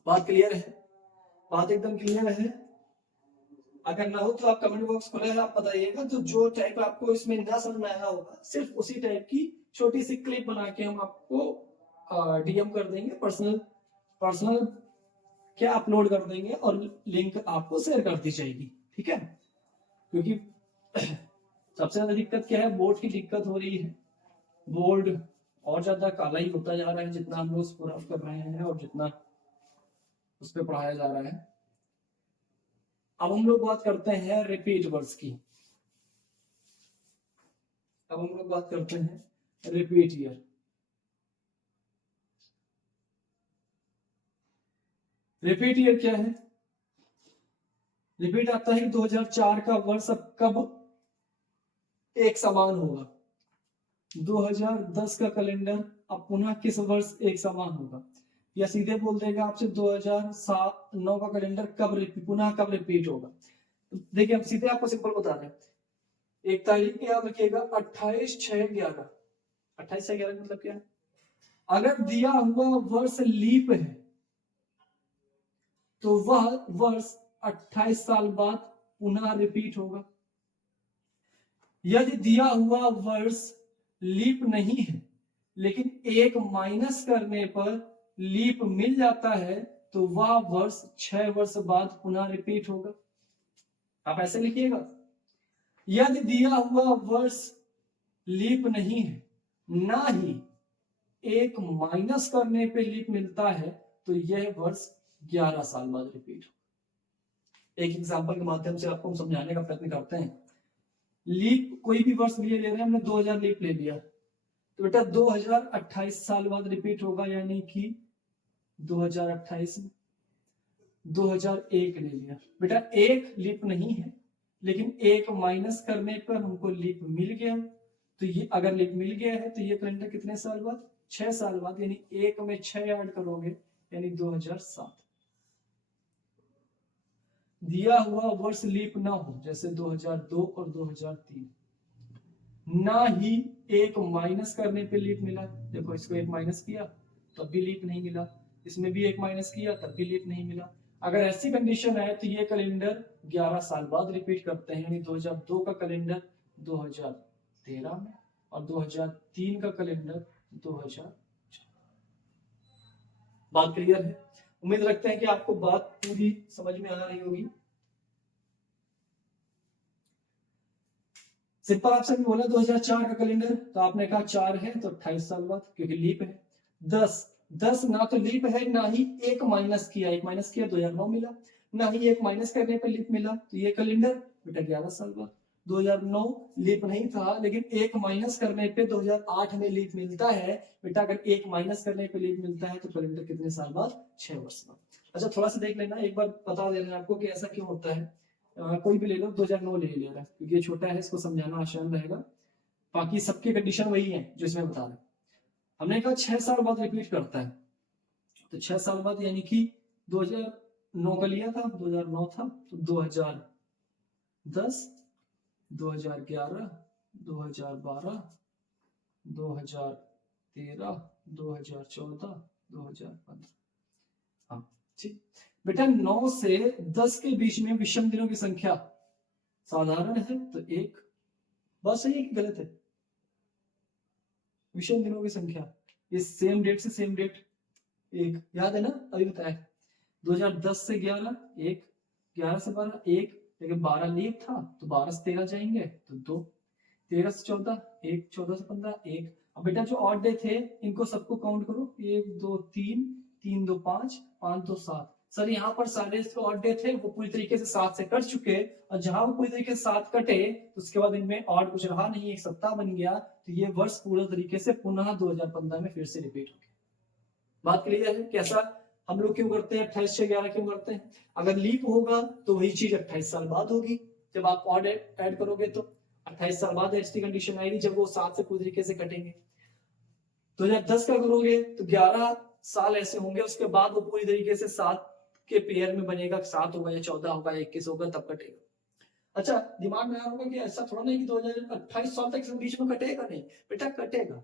बात क्लियर है? बात एकदम क्लियर है। अगर ना हो तो आप कमेंट बॉक्स खुला है, आप बताइएगा। तो जो टाइप आपको इसमें ना समझ में आया होगा, सिर्फ उसी टाइप की छोटी सी क्लिप बना के हम आपको डीएम कर देंगे, पर्सनल क्या अपलोड कर देंगे और लिंक आपको शेयर कर दी जाएगी। ठीक है, क्योंकि सबसे ज्यादा दिक्कत क्या है? बोर्ड की दिक्कत हो रही है। बोर्ड और ज्यादा काला ही होता जा रहा है जितना हम लोग उसको रफ कर रहे हैं और जितना उस पर पढ़ाया जा रहा है। अब हम लोग बात करते हैं रिपीट वर्ड्स की। अब हम लोग बात करते हैं रिपीट ईयर। रिपीट ईयर क्या है? रिपीट आता है कि 2004 का वर्ष अब कब एक समान होगा, 2010 का कैलेंडर अब पुनः किस वर्ष एक समान होगा, या सीधे बोल देगा आपसे 2009 का कैलेंडर पुनः कब रिपीट होगा। तो देखिए हम सीधे आपको सिंपल बता रहे हैं, एक तारीख याद रखिएगा 28/6/11। 28/6/11 मतलब क्या है, अगर दिया हुआ वर्ष लीप है तो वह वर्ष 28 साल बाद पुनः रिपीट होगा। यदि दिया हुआ वर्ष लीप नहीं है लेकिन एक माइनस करने पर लीप मिल जाता है तो वह वर्ष 6 वर्ष बाद पुनः रिपीट होगा। आप ऐसे लिखिएगा, यदि दिया हुआ वर्ष लीप नहीं है ना ही एक माइनस करने पे लीप मिलता है तो यह वर्ष 11 साल बाद रिपीट होगा। एक एग्जांपल के माध्यम से आपको समझाने का प्रयत्न करते हैं। लीप कोई भी वर्ष लिए ले रहे हैं, हमने 2000 लीप ले लिया तो बेटा 2028 साल बाद रिपीट होगा, यानी कि 2028 में 2001 ले लिया बेटा, एक लीप नहीं है लेकिन एक माइनस करने पर हमको लीप मिल गया, तो ये अगर लीप मिल गया है तो ये कैलेंडर कितने साल बाद, 6 साल बाद, यानी एक में 6 ऐड करोगे यानी 2007। दिया हुआ वर्ष लीप ना हो जैसे 2002 और 2003, ना ही एक माइनस करने पे लीप मिला, देखो इसको एक माइनस किया तब भी लीप नहीं मिला, इसमें भी एक माइनस किया तब भी लीप नहीं मिला। अगर ऐसी कंडीशन है तो ये कैलेंडर 11 साल बाद रिपीट करते हैं, यानी 2002 का कैलेंडर 2013 में और 2003 का कैलेंडर 2004। बात क्लियर है? उम्मीद रखते हैं कि आपको बात पूरी समझ में आ रही होगी। सिंपल आपसे भी बोला 2004 का कैलेंडर, तो आपने कहा 4 है तो 28 साल बाद, क्योंकि लीप है। 10 ना तो लीप है ना ही एक माइनस किया, 2009 मिला, ना ही एक माइनस करने पर लीप मिला, तो ये कैलेंडर बेटा 11 साल बाद। 2009 लीप नहीं था लेकिन एक माइनस करने पे 2008 में लीप मिलता है बेटा, अगर एक माइनस करने पे लीप मिलता है तो कैलेंडर कितने साल बाद, 6 वर्ष बाद। अच्छा थोड़ा सा देख लेना, एक बार बता दे रहे हैं आपको कि ऐसा क्यों होता है। कोई भी ले लो, 2009 ले रहा है क्योंकि ये छोटा है, इसको समझाना आसान रहेगा, बाकी सबकी कंडीशन वही है जो इसमें बता रहे हैं। हमने कहा 6 साल बाद रिपीट करता है, तो 6 साल बाद यानी कि 2009 का लिया था, 2009 था तो 2010, 2011, 2012, 2013, 2014, 2015। हाँ ठीक बेटा, 9 से 10 के बीच में विषम दिनों की संख्या साधारण है तो 1, बात सही है कि गलत है? विषम दिनों की संख्या ये सेम डेट से सेम डेट 1, याद है ना, अभी बताया 2010 से 11 1, 11 से 12 1, लेकिन 12 लीप था तो 12 से 13 जाएंगे तो 2, 13 से 14 1, 14 से 15 1। अब बेटा जो ऑड डे थे इनको सबको काउंट करो, 1 2 3, 3 2 5, 5 2 7। सर यहाँ पर सारे ऑड डे थे वो पूरी तरीके से 7 से कट चुके, और जहां वो पूरी तरीके से 7 कटे तो उसके बाद इनमें ऑड कुछ रहा नहीं, एक सप्ताह बन गया, तो ये वर्ष पूरा तरीके से पुनः 2015 में फिर से रिपीट हो गया। बात क्लियर है? कैसा हम लोग क्यों करते हैं 28/6/11 क्यों करते हैं? अगर लीप होगा तो वही चीज 28 साल बाद होगी, जब आप ऑड ऐड करोगे तो 28 साल बाद ऐसी कंडीशन आएगी जब वो 7 से पूरी तरीके से कटेंगे। 2010 का करोगे तो 11 साल ऐसे होंगे, उसके बाद वो पूरी तरीके से 7 के पेयर में बनेगा, 7 होगा या 14 होगा या 21 होगा तब कटेगा। अच्छा दिमाग में आ होगा कि ऐसा थोड़ा नहीं कि 2028 साल तक बीच में कटेगा, नहीं बेटा कटेगा,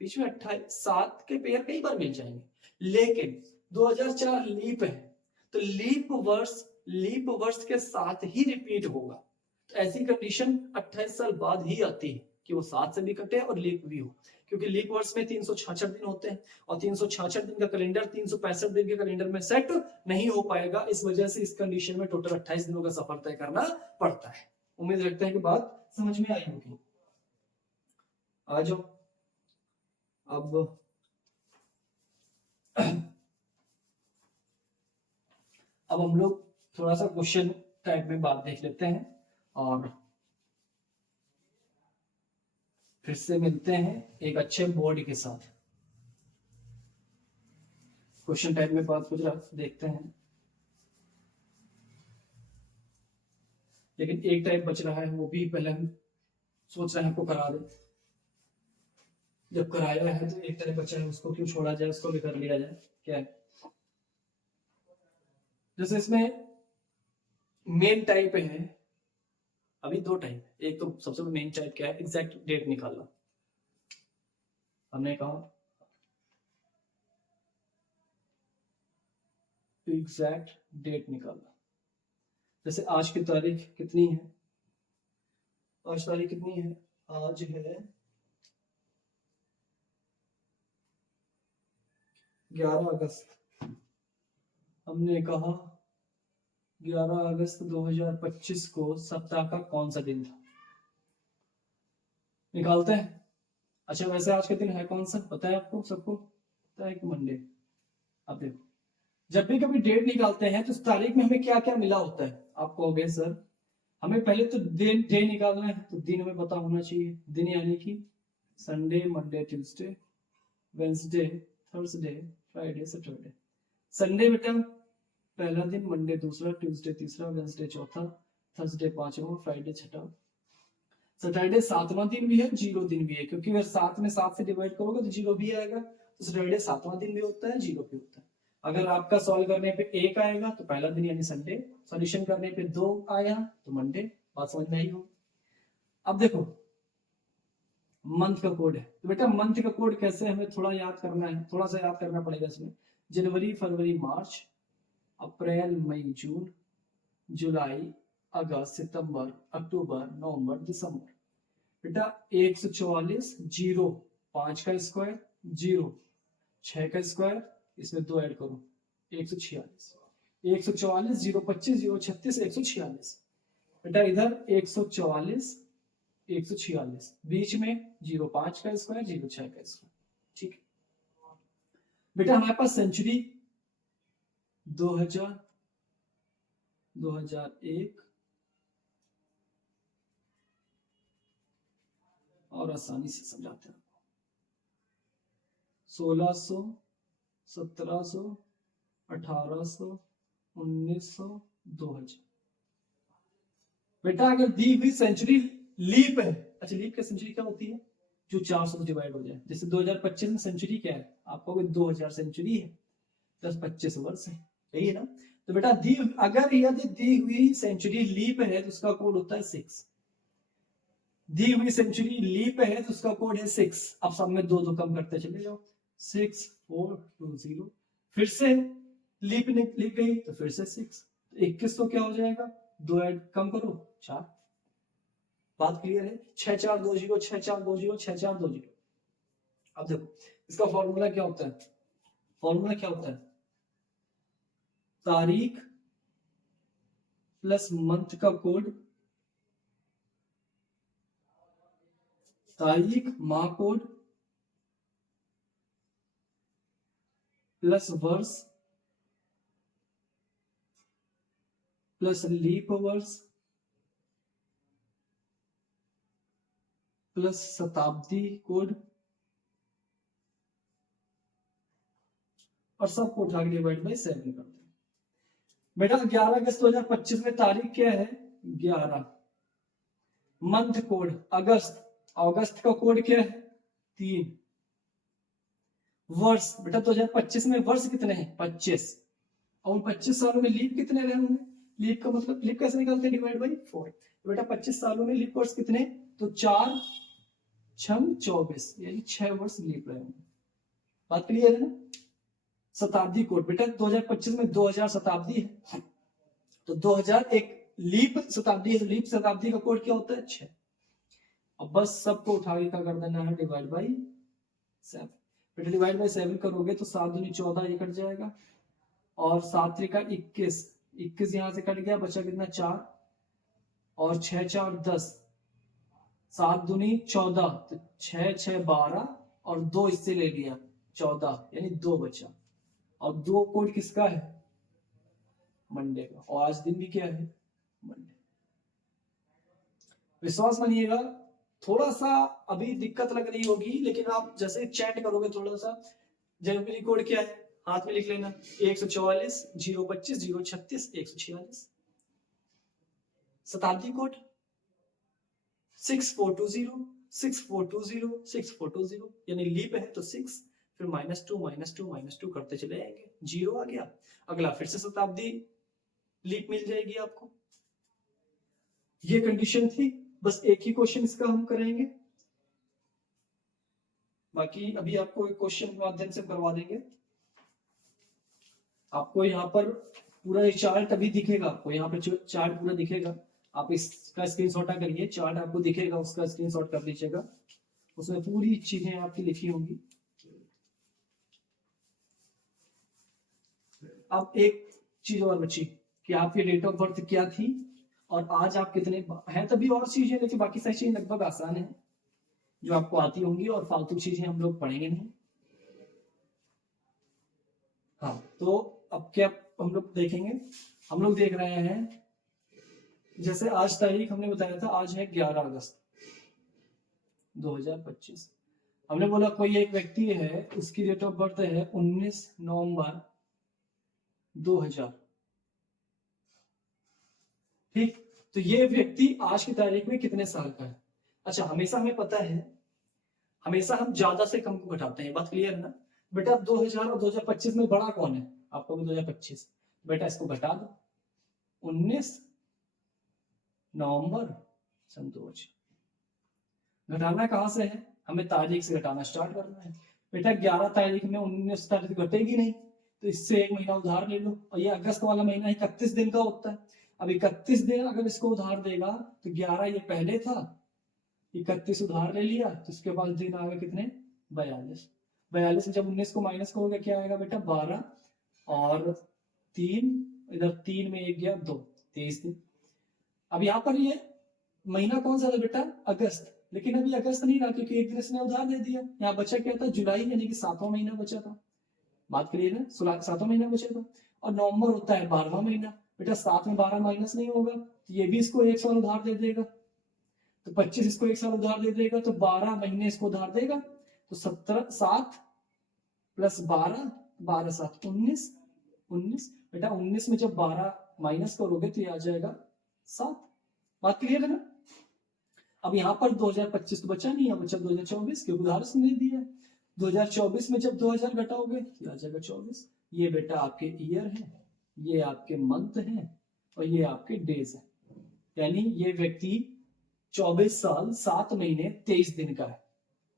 बीच में 28 7 के पेयर कई बार मिल जाएंगे, लेकिन 2004 लीप है तो लीप वर्ष के साथ ही रिपीट होगा, तो ऐसी कंडीशन 28 साल बाद ही आती है कि वो 7 से भी कटे और लीप भी हो, क्योंकि लीप वर्ष में 366 दिन होते हैं और 366 दिन का कैलेंडर 365 दिन के कैलेंडर में सेट नहीं हो पाएगा, इस वजह से इस कंडीशन में टोटल 28 दिनों का सफर तय करना पड़ता है। उम्मीद रखते हैं कि बात समझ में आई होगी। आ जाओ अब हम लोग थोड़ा सा क्वेश्चन टाइप में बात देख लेते हैं और फिर से मिलते हैं एक अच्छे बोर्ड के साथ। क्वेश्चन टाइप में बात कुछ देखते हैं। लेकिन एक टाइप बच रहा है, वो भी पहले हम सोच रहे हैं आपको करा दें। जब कराया है तो एक टाइप बचा है, उसको क्यों छोड़ा जाए, उसको भी कर लिया जाए। क्या है, जैसे इसमें मेन टाइप है, अभी दो टाइप, एक तो सबसे मेन टाइप क्या है, एग्जैक्ट डेट निकालना। हमने कहा एग्जैक्ट डेट निकालना। जैसे आज की तारीख कितनी है, आज तारीख कितनी है, आज है 11 अगस्त। हमने कहा 11 अगस्त 2025 को सप्ताह का कौन सा दिन था, निकालते हैं। अच्छा वैसे आज का दिन है कौन सा, पता है आपको, सबको पता है कि मंडे। अब देखो, जब भी कभी डेट निकालते हैं तो उस तारीख में हमें क्या क्या मिला होता है। आप कहोगे सर हमें पहले तो दिन डे निकालना है, तो दिन हमें पता होना चाहिए। दिन यानी कि Sunday, Monday, Tuesday, Wednesday, Thursday, Friday, Saturday. Sunday बेटा पहला दिन, मंडे दूसरा, ट्यूसडे तीसरा, वेंसडे चौथा, थर्सडे पांचवा, फ्राइडे छठा, सैटरडे सातवां दिन भी है, जीरो दिन भी है, क्योंकि अगर 7 में 7 से डिवाइड करोगे तो जीरो भी आएगा। तो सैटरडे सातवां दिन भी होता है, जीरो भी होता है। अगर आपका सॉल्व करने पे एक आएगा तो पहला दिन यानी संडे, सॉल्यूशन करने पे 2 आया तो मंडे। बात समझ में आई हो। अब देखो मंथ का कोड है, तो बेटा मंथ का कोड कैसे हमें थोड़ा याद करना है, थोड़ा सा याद करना पड़ेगा इसमें। जनवरी, फरवरी, मार्च, अप्रैल, मई, जून, जुलाई, अगस्त, सितंबर, अक्टूबर, नवंबर, दिसंबर। बेटा 144, जीरो 5 का स्क्वायर, जीरो 6 का स्क्वायर, इसमें 2 ऐड करो 146, 144, 025, 036, 146। बेटा इधर 144, 146, बीच में 05 का स्क्वायर, 06 का स्क्वायर। ठीक है बेटा, हमारे पास सेंचुरी 2000, 2001 और आसानी से समझाते हैं 1600, 1700, 1800, 1900, 2000। बेटा अगर दी हुई सेंचुरी लीप है, अच्छा लीप की सेंचुरी क्या होती है, जो 400 से डिवाइड हो जाए। जैसे 2025 में सेंचुरी क्या है, आपको 2000 सेंचुरी है, 10-25 वर्ष है, यही है ना। तो बेटा दी अगर यदि दी हुई सेंचुरी लीप है तो उसका कोड होता है 6। दी हुई सेंचुरी लीप है तो उसका कोड है 6। अब सब में 2 कम करते चले जाओ, 6 4 2 0, फिर से लीप लिप गई तो फिर से 6, 21 तो क्या हो जाएगा, 2 ऐड कम करो 4। बात क्लियर है, 6 4 2 0, 6 4 2 0, 6 4 2 0। अब देखो इसका फॉर्मूला क्या होता है, फॉर्मूला क्या होता है, तारीख प्लस मंथ का कोड, तारीख माह कोड प्लस वर्ष प्लस लीप वर्ष प्लस शताब्दी कोड, और सबको उठा के डिवाइड बाई 7 करते हैं। बेटा 11 अगस्त 2025 में तारीख क्या है, 11। मंथ कोड अगस्त, अगस्त का कोड क्या है 3। वर्ष बेटा 2025 में वर्ष कितने हैं 25, और 25 सालों में लीप कितने रहे होंगे, लीप का मतलब लीप कैसे निकालते हैं, डिवाइड बाई 4। तो बेटा 25 सालों में लीप वर्ष कितने, तो 4 6 24, यानी 6 वर्ष लीप रहे होंगे। बात क्लियर है ना। शताब्दी कोड बेटा 2025 में 2000 शताब्दी है, तो 2001 लीप शताब्दी है, लीप शताब्दी का कोड क्या होता है 6। अब बस सबको उठा के क्या कर देना है, डिवाइड बाई 7। बेटा डिवाइड बाई 7 करोगे तो 7 दूनी 14, ये कट जाएगा, और 7 त्रिका 21, 21 यहां से कट गया, बचा कितना 4, और 6 4 10, 7 दूनी 14, तो 6 6 12, और 2 इससे ले लिया 14, यानी 2 बचा। और 2 कोड किसका है, मंडे का, और आज दिन भी क्या है मंडे। विश्वास मानिएगा थोड़ा सा अभी दिक्कत लग रही होगी, लेकिन आप जैसे चैट करोगे थोड़ा सा, जनवरी कोड क्या है हाथ में लिख लेना, 144, 025, 036, 146। शताब्दी कोड 6420 6420 6420, यानी लीप है तो 6, फिर -2 -2 -2 करते चले जाएंगे, 0 आ गया। अगला फिर से शताब्दी लीप मिल जाएगी आपको। ये कंडीशन थी, बस एक ही क्वेश्चन इसका हम करेंगे, बाकी अभी आपको एक क्वेश्चन के माध्यम से करवा देंगे। आपको यहाँ पर पूरा ये चार्ट अभी दिखेगा, आपको यहाँ पे चार्ट पूरा दिखेगा, आप इसका स्क्रीनशॉट करिए, चार्ट आपको दिखेगा, उसका स्क्रीनशॉट कर लीजिएगा, उसमें पूरी चीजें आपकी लिखी होंगी। अब एक चीज और बची कि आपकी डेट ऑफ बर्थ क्या थी और आज आप कितने हैं, तभी और चीजें, लेकिन बाकी सारी चीजें लगभग आसान है जो आपको आती होंगी, और फालतू चीजें हम लोग पढ़ेंगे नहीं। हाँ, तो अब क्या हम लोग देखेंगे, हम लोग देख रहे हैं, जैसे आज तारीख हमने बताया था, आज है 11 अगस्त 2025। हमने बोला कोई एक व्यक्ति है, उसकी डेट ऑफ बर्थ है 19 नवंबर 2000, ठीक। तो ये व्यक्ति आज की तारीख में कितने साल का है? अच्छा, हमेशा हमें पता है, हमेशा हम ज्यादा से कम को घटाते हैं, बात क्लियर है ना बेटा? 2000 और 2025 में बड़ा कौन है? आपको भी 2025, बेटा इसको घटा दो, 19 नवंबर सन 2000। घटाना कहां से है? हमें तारीख से घटाना स्टार्ट करना है। बेटा 11 तारीख में 19 तारीख घटेगी नहीं, तो इससे एक महीना उधार ले लो, और ये अगस्त वाला महीना 31 दिन का होता है। अब 31 दिन अगर इसको उधार देगा तो 11 ये पहले था, 31 उधार ले लिया, तो इसके बाद दिन आ गए कितने? 42। 42 में जब 19 को माइनस करोगे क्या आएगा बेटा? 12, और 3 इधर, 3 में 1 गया 2, 23 दिन। अब यहाँ पर ये महीना कौन सा था बेटा? अगस्त, लेकिन अभी अगस्त नहीं रहा क्योंकि एक दिन इसने उधार दे दिया। यहाँ बचा क्या था? जुलाई, यानी कि 7वां महीना बचा था, बात क्लियर है? 7वां महीना बचा था, और नवंबर होता है 12वां महीना। बेटा 7 में 12 माइनस नहीं होगा, तो ये भी इसको 1 साल उधार दे देगा, तो 25 इसको 1 साल उधार दे देगा, तो 12 महीने इसको उधार देगा, तो 17 7 प्लस 12, 12 7 19, 19। बेटा 19 में जब 12 माइनस करोगे तो ये आ जाएगा 7, बात क्लियर है ना? अब यहाँ पर 2025 तो बचा नहीं है, बचा 2024, क्योंकि उधार उसने दे दिया है। 2024 में जब 2000 घटाओगे तो आ जाएगा 24। ये बेटा आपके ईयर है, ये आपके मंथ है, और ये आपके डेज है, यानी ये व्यक्ति 24 साल 7 महीने 23 दिन का है।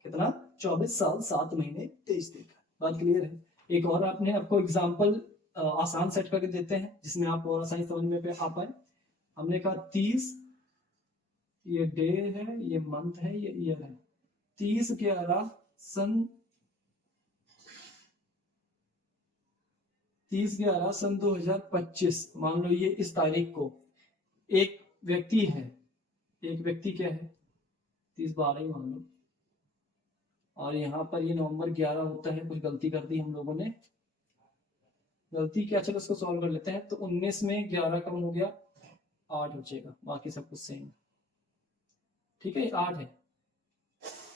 कितना? 24 साल 7 महीने 23 दिन का। बात क्लियर है? एक और आपने आपको एग्जांपल आसान सेट करके देते हैं जिसमें आप और आसानी समझ में आ पाए। हमने कहा 30, ये डे है, ये मंथ है, ये ईयर है। 30/11 सन 2025, मान लो ये इस तारीख को एक व्यक्ति है, एक व्यक्ति क्या है? 30/12 ही मान लो, और यहाँ पर ये नवंबर 11 होता है, कुछ गलती कर दी हम लोगों ने, गलती क्या, चलो उसको सॉल्व कर लेते हैं। तो 19 में 11 कम हो गया, 8 बचेगा, बाकी सब कुछ सेम, ठीक है? 8 है,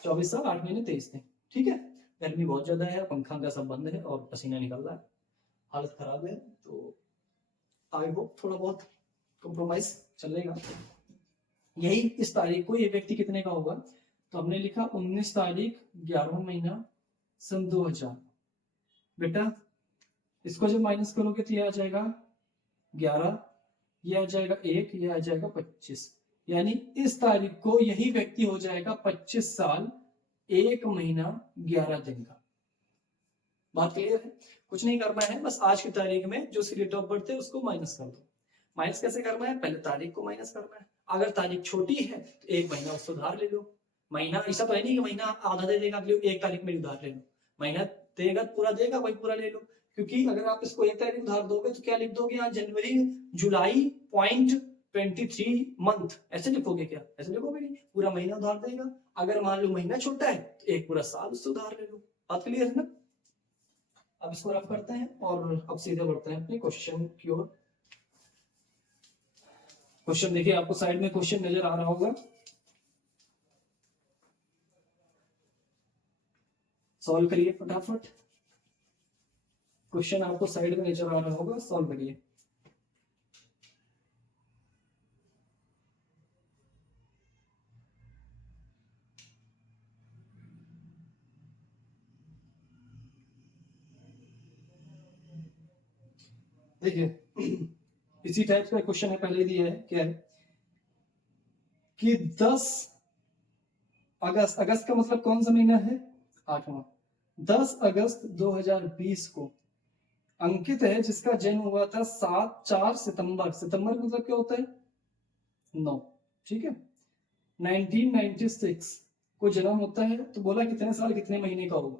24 साल 8 महीने 23 दिन, ठीक है? गर्मी बहुत ज्यादा है, पंखा का सब बंद है और पसीना निकल रहा है, हालत खराब है, तो आई होप थोड़ा बहुत कंप्रोमाइज चलेगा। यही इस तारीख को ये व्यक्ति कितने का होगा? तो हमने लिखा 19 तारीख 11वां महीना सन 2000। बेटा इसको जब माइनस करोगे तो ये आ जाएगा 11, ये आ जाएगा 1, ये आ जाएगा 25, यानी इस तारीख को यही व्यक्ति हो जाएगा 25 साल 1 महीना 11 दिन का। बात क्लियर है? कुछ नहीं करना है, बस आज की तारीख में जो उसकी डेट ऑफ बर्थ है उसको माइनस कर दो। माइनस कैसे करना है? पहले तारीख को माइनस करना है। अगर तारीख छोटी है तो 1 महीना उससे उधार ले लो। महीना ऐसा तो है नहीं कि महीना आधा दे देगा, 1 तारीख में उधार ले लो। महीना देगा पूरा देगा, वही पूरा ले लो, क्योंकि अगर आप इसको 1 तारीख उधार दोगे तो क्या लिख दोगे? आज जनवरी जुलाई .23 मंथ, ऐसे लिखोगे क्या? ऐसे लिखोगे नहीं, पूरा महीना उधार देगा। अगर मान लो महीना छोटा है तो 1 पूरा साल उससे उधार ले लो। बात क्लियर है ना? अब इसको रफ करते हैं और अब सीधे बढ़ते हैं अपने क्वेश्चन की ओर। क्वेश्चन देखिए, आपको साइड में क्वेश्चन नजर आ रहा होगा, सॉल्व करिए फटाफट। क्वेश्चन आपको साइड में नजर आ रहा होगा, सॉल्व करिए। देखिए इसी टाइप का क्वेश्चन है, पहले दिया है, क्या है कि 10 अगस्त, अगस्त का मतलब कौन सा महीना है, 8वां, 10 अगस्त 2020 को अंकित है जिसका जन्म हुआ था 4 सितंबर, सितंबर मतलब क्या होता है 9, ठीक है, 1996 को जन्म होता है। तो बोला कितने साल कितने महीने का होगा,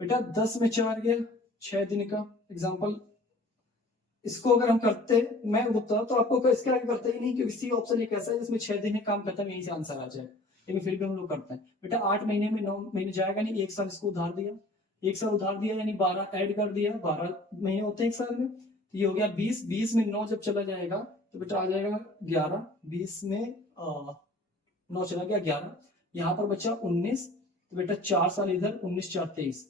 बेटा 10 में 4 गया 6 दिन का। एग्जाम्पल इसको अगर हम करते, मैं होता तो आपको इसके आगे करते ही नहीं, क्योंकि सी ऑप्शन एक ऐसा है जिसमें 6 दिन में काम खत्म, यहीं से आंसर आ जाए, लेकिन फिर भी हम लोग करते हैं। बेटा 8 महीने में 9 महीने जाएगा नहीं, एक साल इसको उधार दिया, एक साल उधार दिया यानी 12 ऐड कर दिया, 12 महीने होते हैं एक साल में, तो ये हो गया 20, 20 में 9 जब चला जाएगा तो बेटा आ जाएगा 11, 20 में 9 चला गया 11, यहाँ पर बचा 19, तो बेटा 4 साल इधर, 19 4 23,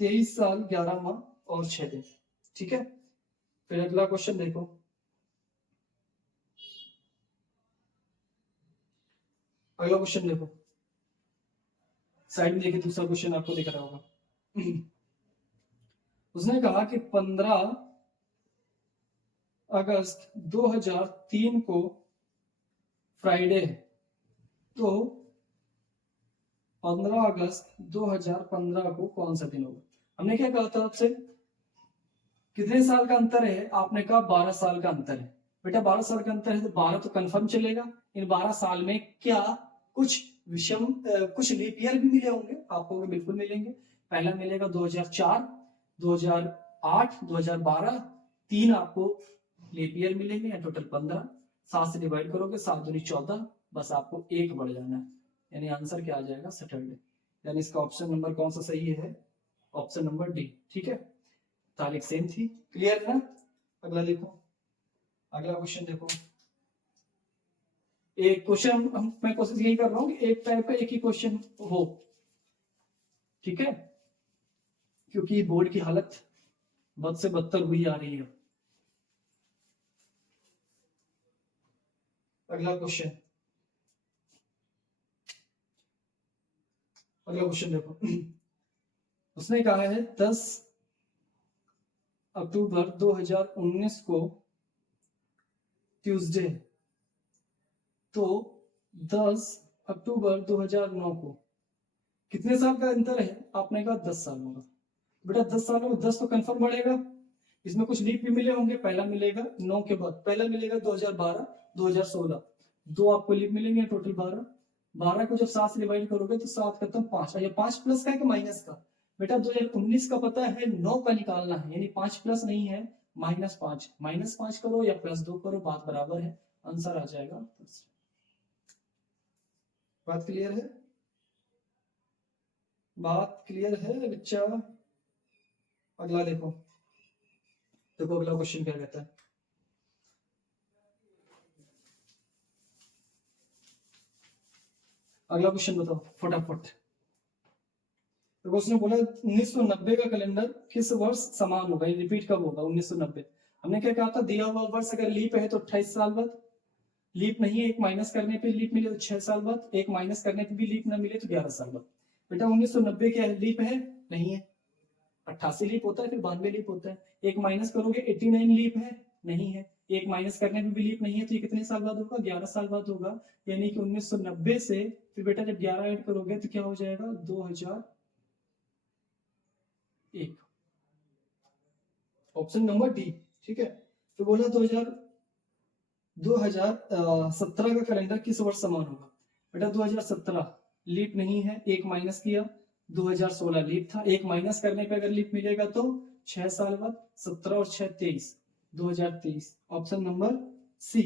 23 साल 11 माह और 6 दिन, ठीक है। फिर अगला क्वेश्चन देखो, अगला क्वेश्चन देखो, साइड में देखिए दूसरा क्वेश्चन आपको दिख रहा होगा। उसने कहा कि 15 अगस्त 2003 को फ्राइडे है, तो 15 अगस्त 2015 को कौन सा दिन होगा। हमने क्या कहा था आपसे, कितने साल का अंतर है, आपने कहा 12 साल का अंतर है। बेटा 12 साल का अंतर है तो 12 तो कंफर्म चलेगा, इन 12 साल में क्या कुछ विषम कुछ लीप ईयर भी मिले होंगे आपको, बिल्कुल मिलेंगे। पहला मिलेगा 2004, 2008, 2012, 3 आपको लीप ईयर मिलेंगे, या टोटल 15, 7 से डिवाइड करोगे 7 दूनी 14, बस आपको 1 बढ़ जाना है, यानी आंसर क्या आ जाएगा सैटरडे, यानी इसका ऑप्शन नंबर कौन सा सही है, ऑप्शन नंबर डी, ठीक है। तारीख सेम थी, क्लियर है। अगला देखो, अगला क्वेश्चन देखो, एक क्वेश्चन मैं कोशिश यही कर रहा हूं कि एक टाइप का एक ही क्वेश्चन हो, ठीक है, क्योंकि बोर्ड की हालत बद से बदतर हुई आ रही है। अगला क्वेश्चन, अगला क्वेश्चन देखो, उसने कहा है 10 अक्टूबर 2019 को ट्यूसडे, तो 10 अक्टूबर 2009 को कितने साल का अंतर है, आपने कहा 10 साल होगा। बेटा 10 सालों में 10 तो कंफर्म बढ़ेगा, इसमें कुछ लीप भी मिले होंगे, पहला मिलेगा 9 के बाद, पहला मिलेगा 2012, 2016, 2 आपको लीप मिलेंगे, टोटल 12, 12 को जब 7 से डिवाइड करोगे तो 7 खत्म 5, या 5 प्लस का है कि माइनस का, बेटा 2019 का पता है 9 का निकालना है, यानी 5 प्लस नहीं है, -5, -5 करो या +2 करो, बात बराबर है, आंसर आ जाएगा। बात क्लियर है, बात क्लियर है बच्चा। अगला देखो, देखो अगला क्वेश्चन क्या कहता है, अगला क्वेश्चन बताओ फटाफट। तो उसने बोला 1990 का कैलेंडर किस वर्ष समान होगा, रिपीट कब होगा 1990। हमने क्या कहा था, दिया हुआ वर्ष अगर लीप है तो 28 साल बाद, लीप नहीं है, एक माइनस करने पे लीप मिले तो 6 साल बाद, एक माइनस करने पे भी लीप ना मिले तो 11 साल बाद। बेटा 1990 क्या लीप है, नहीं है, 88 लीप होता है, फिर 92 लीप होता है, एक माइनस करोगे 89 लीप है, नहीं है, एक माइनस करने पे भी लीप नहीं है, तो ये कितने साल बाद होगा, 11 साल बाद होगा, यानी कि 1990 से फिर बेटा जब 11 ऐड करोगे तो क्या हो जाएगा 2001, ऑप्शन नंबर डी, ठीक है। तो बोला 2017 का कैलेंडर किस वर्ष समान होगा, बेटा 2017 लीप नहीं है, एक माइनस किया, 2016 लीप था, एक माइनस करने पे अगर लीप मिलेगा तो 6 साल बाद, 17 और 6 23, 2023, option number C.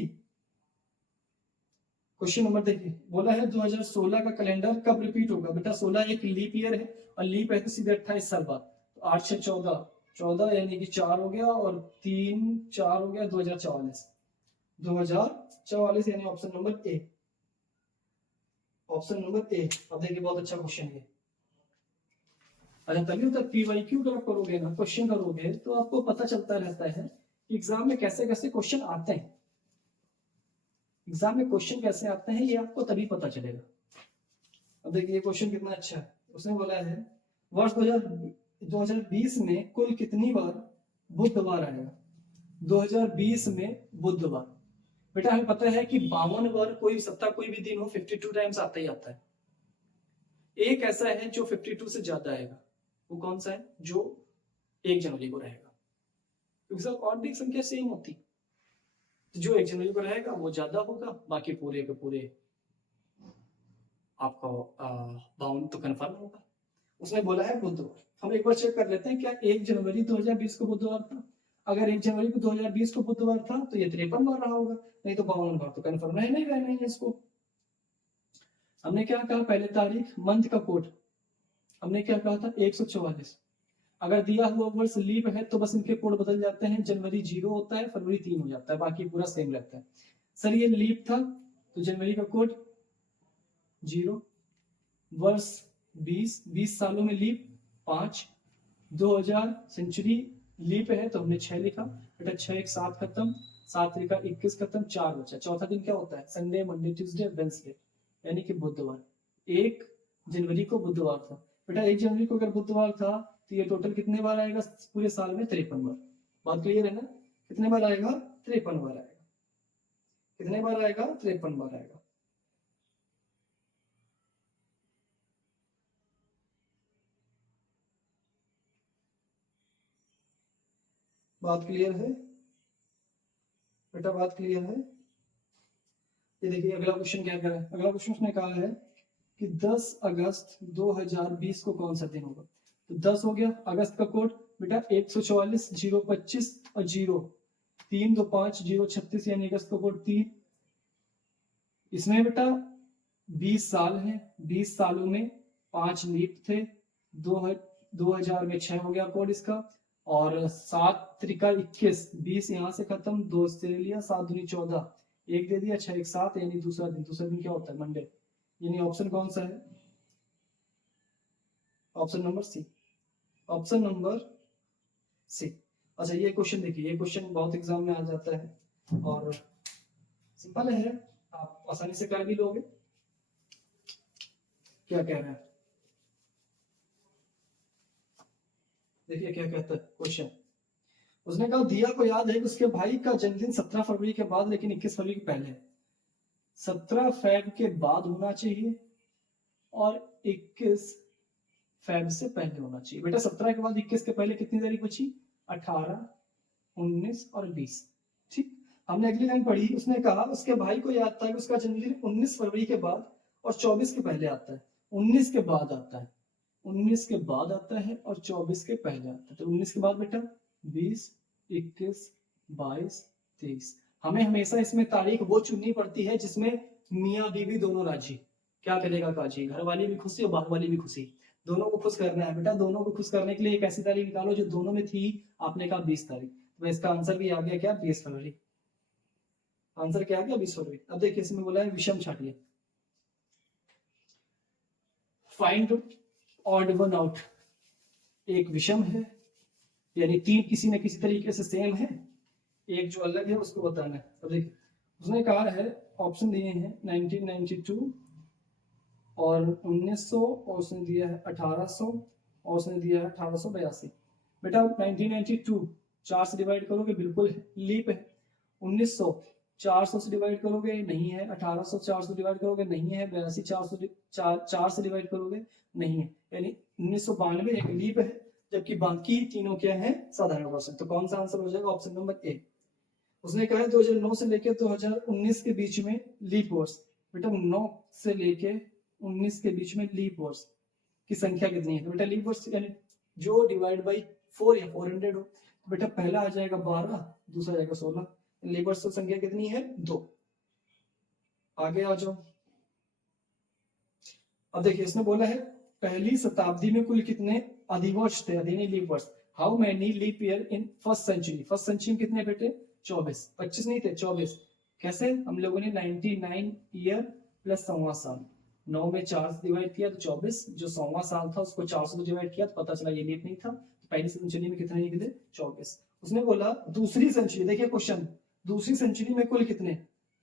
Question number देखिए, बोला है 2016 का कैलेंडर कब रिपीट होगा, बेटा 16 एक लीप ईयर है, और लीप है तो सीधे 28 साल बाद, तो 8 6 14, 14 यानी कि 4 हो गया, और 3 4 हो गया, 2044, 2044 यानी option number A, option number A. अब देखिए बहुत अच्छा क्वेश्चन है, अच्छा तभी तक पीवाईक्यू जब करोगे ना, क्वेश्चन करोगे तो आपको पता चलता रहता है कि एग्जाम में कैसे कैसे क्वेश्चन आते हैं, एग्जाम में क्वेश्चन कैसे आते हैं ये आपको तभी पता चलेगा। अब देखिए क्वेश्चन कितना अच्छा है, उसने बोला है वर्ष 2020 में कुल कितनी बार बुधवार आएगा, 2020 में बुधवार। बेटा हमें पता है कि 52 बार कोई सप्ताह कोई भी दिन हो 52 टाइम्स आता ही आता है। एक ऐसा है जो 52 से ज्यादा आएगा, वो कौन सा है? जो 1 जनवरी को रहेगा, क्योंकि सब ऑड बिग संख्या सेम होती, तो जो 1 जनवरी को रहेगा वो ज्यादा होगा, बाकी पूरे के पूरे आपको 52 तो कन्फर्म होगा। उसने बोला है बुधवार। हम एक बार चेक कर लेते हैं क्या 1 जनवरी 2020 को बुधवार था। अगर 1 जनवरी को 2020 को बुधवार था तो ये 53 बार रहा होगा, नहीं तो 52 बार तो कन्फर्म रहना ही रहना है इसको। हमने क्या कहा पहले तारीख, मंथ का कोड हमने क्या कहा था 144। अगर दिया हुआ वर्ष लीप है तो बस इनके कोड बदल जाते हैं, जनवरी 0 होता है, फरवरी 3 हो जाता है, बाकी पूरा सेम रहता है। सर ये लीप था तो जनवरी का कोड 0, वर्ष 20 सालों में लीप 5, 2000 सेंचुरी लीप है तो हमने 6 लिखा बेटा, 6 1 7 खत्म, 7 लिखा 21 खत्म, 4 बचा। चौथा दिन क्या होता है? संडे, मंडे, ट्यूसडे, वेडनेसडे, यानी कि बुधवार। 1 जनवरी को बुधवार था बेटा, 1 जनवरी को अगर बुधवार था तो ये टोटल कितने बार आएगा पूरे साल में? 53 बार। बात क्लियर है ना? कितने बार आएगा? 53 बार आएगा। कितने बार आएगा? 53 बार आएगा। बात क्लियर है बेटा? बात क्लियर है? ये देखिए अगला क्वेश्चन क्या कह रहा है। अगला क्वेश्चन उसने कहा है कि 10 अगस्त 2020 को कौन सा दिन होगा? तो 10 हो गया, अगस्त का कोड बेटा 144 025 और 0 3 2 5 0 36, यानी अगस्त का कोड 3। इसमें बेटा 20 साल है, 20 सालों में 5 लीप थे, 2000 में 6 हो गया कोड इसका, और 7 त्रिका 21, 20 यहाँ से खत्म, 2 से लिया, 7 दूनी 14, 1 दे दिया, 6 1 7, यानी दूसरा दिन। दूसरा दिन क्या होता है? मंडे। यानी ऑप्शन कौन सा है? Option number C. Option number C. अच्छा ये क्वेश्चन देखिए, ये क्वेश्चन बहुत एग्जाम में आ जाता है और सिंपल है, आप आसानी से कर भी लोगे। क्या कह रहे हैं देखिए क्या कहता है क्वेश्चन। उसने कहा दिया को याद है कि उसके भाई का जन्मदिन 17 फरवरी के बाद लेकिन 21 फरवरी के पहले। 17 फेब के बाद होना चाहिए और 21 फेब से पहले होना चाहिए। बेटा 17 के बाद 21 के पहले कितनी तारीख बची? 18, 19 और 20। ठीक, हमने अगली लाइन पढ़ी, उसने कहा उसके भाई को याद था कि उसका जन्मदिन 19 फरवरी के बाद और 24 के पहले आता है। 19 के बाद आता है, 19 के बाद आता है और 24 के पहले आता है। तो 19 के बाद बेटा 20, 21, 22, 23। हमें हमेशा इसमें तारीख वो चुननी पड़ती है जिसमें मियाँ बीवी दोनों राजी। क्या करेगा काजी? घर वाली भी खुशी और बाहर वाली भी खुशी, दोनों को खुश करना है बेटा। दोनों को खुश करने के लिए एक ऐसी तारीख निकालो जो दोनों में थी। आपने कहा 20 तारीख, तो इसका आंसर भी आ गया क्या? 20 फरवरी। आंसर क्या आ गया? 20 फरवरी। अब देखिए इसमें बोला है विषम छाटिए, फाइंड ऑड वन आउट। एक विषम है यानी 3 किसी न किसी तरीके से सेम है, एक जो अलग है उसको बताना है। तो देखिए उसने कहा है, ऑप्शन दिए हैं 1992 और 1900 और उसने दिया है 1800 और उसने दिया है 1882। बेटा 1992 4 से डिवाइड करोगे बिल्कुल लीप है। 1900 400 से डिवाइड करोगे नहीं है। 1800 400 डिवाइड करोगे नहीं है। 82 4 से डिवाइड करोगे नहीं है, यानी 1992 एक लीप है, जबकि बाकी तीनों क्या है? साधारण वर्ष। तो कौन सा आंसर हो जाएगा? Option number A. उसने कहा 2009 से लेकर 2019 के बीच में लीप वर्ष। बेटा 9 से लेके 19 के बीच में लीप वर्ष की संख्या कितनी है? तो बेटा लीप वर्ष यानी जो डिवाइड बाई 4 या 400 हो, तो बेटा पहला आ जाएगा 12, दूसरा आ जाएगा 16। लीप वर्ष की संख्या कितनी है? 2। आगे आ जाओ। अब देखिए इसने बोला है पहली शताब्दी में कुल कितने अधिवर्ष थे? अधिनी लीप वर्ष। How many leap year in first century? First century में कितने बेटे? 24। 25 नहीं थे, 24। कैसे? हम लोगों ने 99 ईयर प्लस 1.25 साल, 9 में 4 से डिवाइड किया तो 24, जो 1.25 साल था उसको 4 से डिवाइड किया तो पता चला ये लीप नहीं था। तो पहली सेंचुरी में कितने निकले? 24। उसने बोला दूसरी सेंचुरी, देखिए क्वेश्चन, दूसरी सेंचुरी में कुल कितने?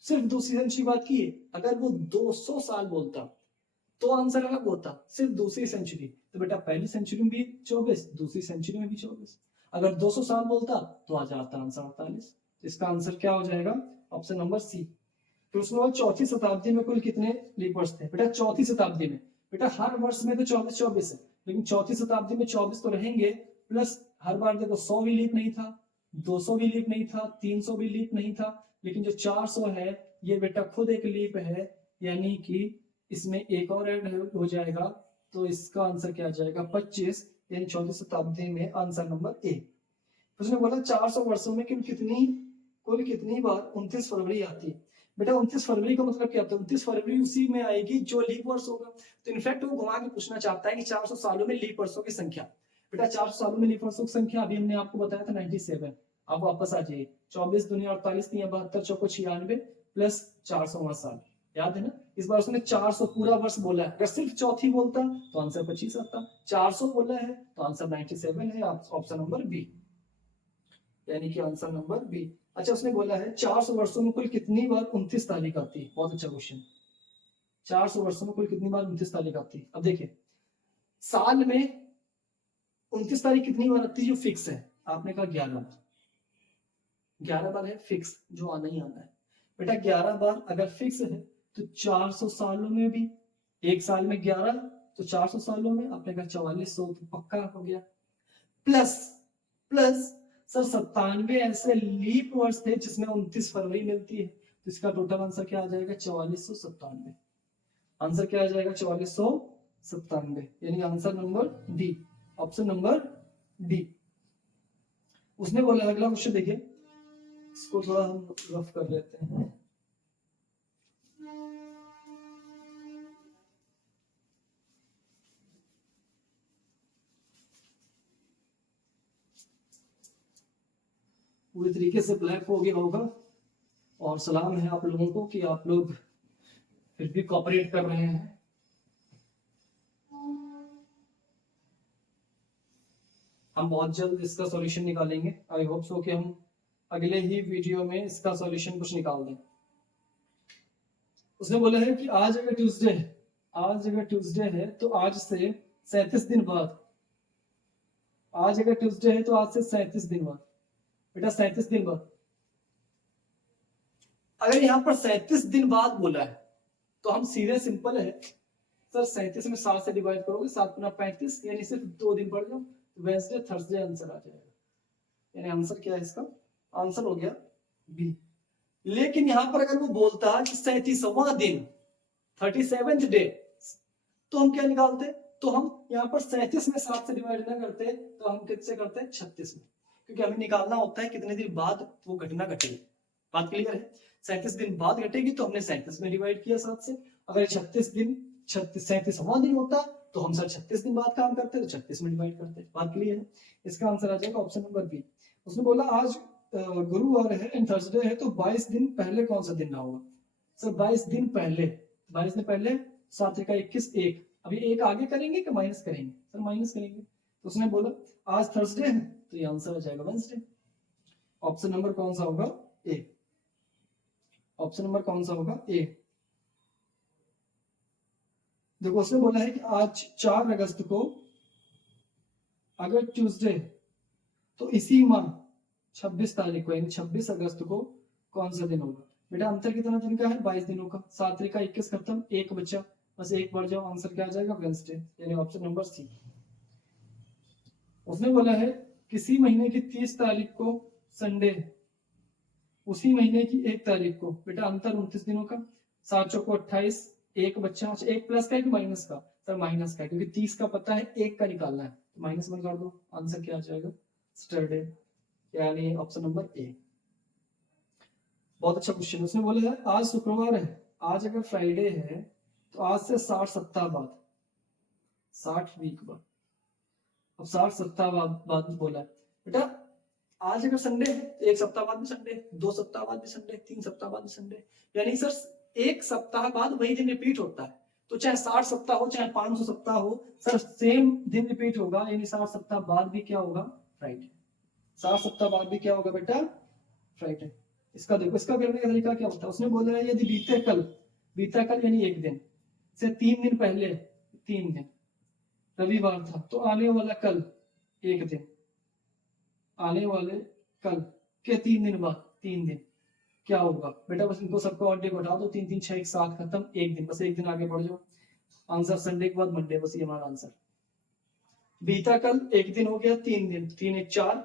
सिर्फ दूसरी सेंचुरी बात की है। अगर वो 200 साल बोलता तो आंसर अलग होता, सिर्फ दूसरी सेंचुरी। तो बेटा पहली सेंचुरी में भी 24, दूसरी सेंचुरी में भी 24। अगर 200 साल बोलता तो आ जाता आंसर 48। इसका आंसर क्या हो जाएगा? Option number C. फिर उसके बाद चौथी शताब्दी में कुल कितने लीप वर्ष थे? बेटा चौथी शताब्दी में, बेटा हर वर्ष में तो 24 है, लेकिन चौथी शताब्दी में 24 तो रहेंगे, प्लस हर बार देखो 100 भी लीप नहीं था, 200 भी लीप नहीं था, 300 भी लीप नहीं था, लेकिन जो 400 है ये बेटा खुद एक लीप है, यानी कि इसमें एक और ऐड हो जाएगा, तो इसका आंसर क्या आ जाएगा? 25, यानी चौथी शताब्दी में आंसर नंबर ए। उसने बोला 400 वर्षों में कुल कितनी बार 29 फरवरी आती है? बेटा 29 फरवरी का मतलब क्या होता है? 29 फरवरी उसी में आएगी जो लीप वर्ष होगा। तो इनफैक्ट वो घुमा के पूछना चाहता है कि 400 सालों में लीप वर्षों की संख्या। बेटा 400 सालों में लीप वर्षों की संख्या अभी हमने आपको बताया था 97। आप वापस आ जाइए, 24 दुनिया 48 72 चौको 96 प्लस 400वां साल, याद है ना? इस बार उसने 400 पूरा वर्ष बोला है, अगर सिर्फ चौथी बोलता तो आंसर 25 आता, 400 बोला है तो आंसर 97 है, ऑप्शन नंबर बी, यानी कि आंसर नंबर बी। अच्छा उसने बोला है 400 वर्षों में कुल कितनी बार 29 तारीख आती है? बहुत अच्छा क्वेश्चन। 400 वर्षों में कुल कितनी बार 29 तारीख आती है? अब देखिए साल में 29 तारीख कितनी बार आती है जो फिक्स है? आपने कहा 11 बार है फिक्स, जो आना ही आना है। बेटा 11 बार अगर फिक्स है तो 400 सालों में भी, एक साल में 11 तो 400 सालों में आपने कहा 4400 तो पक्का हो गया, प्लस प्लस सर 97 ऐसे लीप वर्ष थे जिसमें 29 फरवरी मिलती है, तो इसका टोटल आंसर क्या आ जाएगा? 4497। आंसर क्या आ जाएगा? 4497, यानी answer number D, option number D. उसने बोला अगला क्वेश्चन देखिए, इसको थोड़ा हम रफ कर लेते हैं। पूरी तरीके से ब्लैक हो गया होगा, और सलाम है आप लोगों को कि आप लोग फिर भी कोऑपरेट कर रहे हैं। हम बहुत जल्द इसका सॉल्यूशन निकालेंगे, आई होप सो कि हम अगले ही वीडियो में इसका सॉल्यूशन कुछ निकाल दें। उसने बोला है कि आज अगर ट्यूसडे है तो आज से 37 दिन बाद, आज अगर ट्यूसडे है तो आज से 37 दिन बाद, बेटा 37 दिन बाद, अगर यहाँ पर 37 दिन बाद बोला है तो हम सीधे सिंपल है सर, 37 में 7 से डिवाइड करोगे, 7 गुना 35, यानी सिर्फ 2 दिन पड़ जाओ, वेडनेसडे थर्सडे आंसर आ जाएगा, यानी आंसर क्या है इसका? आंसर हो गया बी। लेकिन यहां पर अगर वो बोलता कि 37वां दिन 37th डे, तो हम क्या निकालते? तो हम यहाँ पर 37 में 7 से डिवाइड ना करते तो हम किससे करते? 36 में, क्योंकि हमें निकालना होता है कितने दिन बाद वो घटना घटेगी। बात क्लियर है? 37 दिन बाद घटेगी तो हमने 37 में डिवाइड किया 7 से। अगर 37वां दिन होता तो हम सर 36 दिन बाद काम करते तो 36 में डिवाइड करते। बात क्लियर है? इसका आंसर आ जाएगा ऑप्शन नंबर बी। उसने बोला आज गुरुवार है एंड थर्सडे है, तो 22 दिन पहले कौन सा दिन होगा? सर 22 दिन पहले, 22 दिन पहले 7 का 21 1, अभी एक आगे करेंगे कि माइनस करेंगे? सर माइनस करेंगे। तो उसने बोला आज थर्सडे है तो ये आंसर आ जाएगा वेडनेसडे। ऑप्शन नंबर कौन सा होगा? ए। ऑप्शन नंबर कौन सा होगा? ए। देखो उसने बोला है कि आज 4 अगस्त को अगर ट्यूसडे, तो इसी माह 26 तारीख को यानी 26 अगस्त को कौन सा दिन होगा? बेटा अंतर कितना दिन का है? 22 दिनों का। 7 का 21 खत्म, एक बचा, बस एक बढ़ जाओ, आंसर क्या आ जाएगा? वेडनेसडे, यानी ऑप्शन नंबर सी। उसने बोला है किसी महीने की 30 तारीख को संडे है, उसी महीने की 1 तारीख को, बेटा अंतर 29 दिनों का, 7 चौको 28, एक बच्चा, एक प्लस का है कि माइनस का? सर माइनस का, क्योंकि 30 का पता है, एक का निकालना है, तो माइनस में कर दो, आंसर क्या आ जाएगा? सैटरडे, यानी ऑप्शन नंबर ए। बहुत अच्छा क्वेश्चन। उसने बोला है आज शुक्रवार है, आज अगर फ्राइडे है तो आज से 60 सप्ताह बाद, 60 वीक बाद, अब 60 सप्ताह बाद बोला है बेटा, आज अगर संडे है तो 1 सप्ताह बाद भी संडे, 2 सप्ताह बाद भी संडे, 3 सप्ताह बाद भी संडे, यानी सर 1 सप्ताह बाद वही दिन रिपीट होता है। तो चाहे 60 सप्ताह हो चाहे 500 सप्ताह हो, सर सेम दिन रिपीट होगा, यानी 60 सप्ताह बाद भी क्या होगा? फ्राइडे। 60 सप्ताह बाद भी क्या होगा बेटा? फ्राइडे। इसका देखो, इसका करने का तरीका क्या होता है? उसने बोला है यदि बीता कल यानी एक दिन से 3 दिन पहले, 3 दिन रविवार था, तो आने वाला कल एक दिन, आने वाले कल के 3 दिन बाद, 3 दिन क्या होगा बेटा? बस इनको सबको ऑड डे बढ़ा दो, 3 3 6 एक साथ खत्म, एक दिन, बस एक दिन आगे बढ़ जाओ। आंसर संडे के बाद मंडे, बस ये हमारा आंसर। बीता कल एक दिन हो गया, 3 दिन, 3 1 4,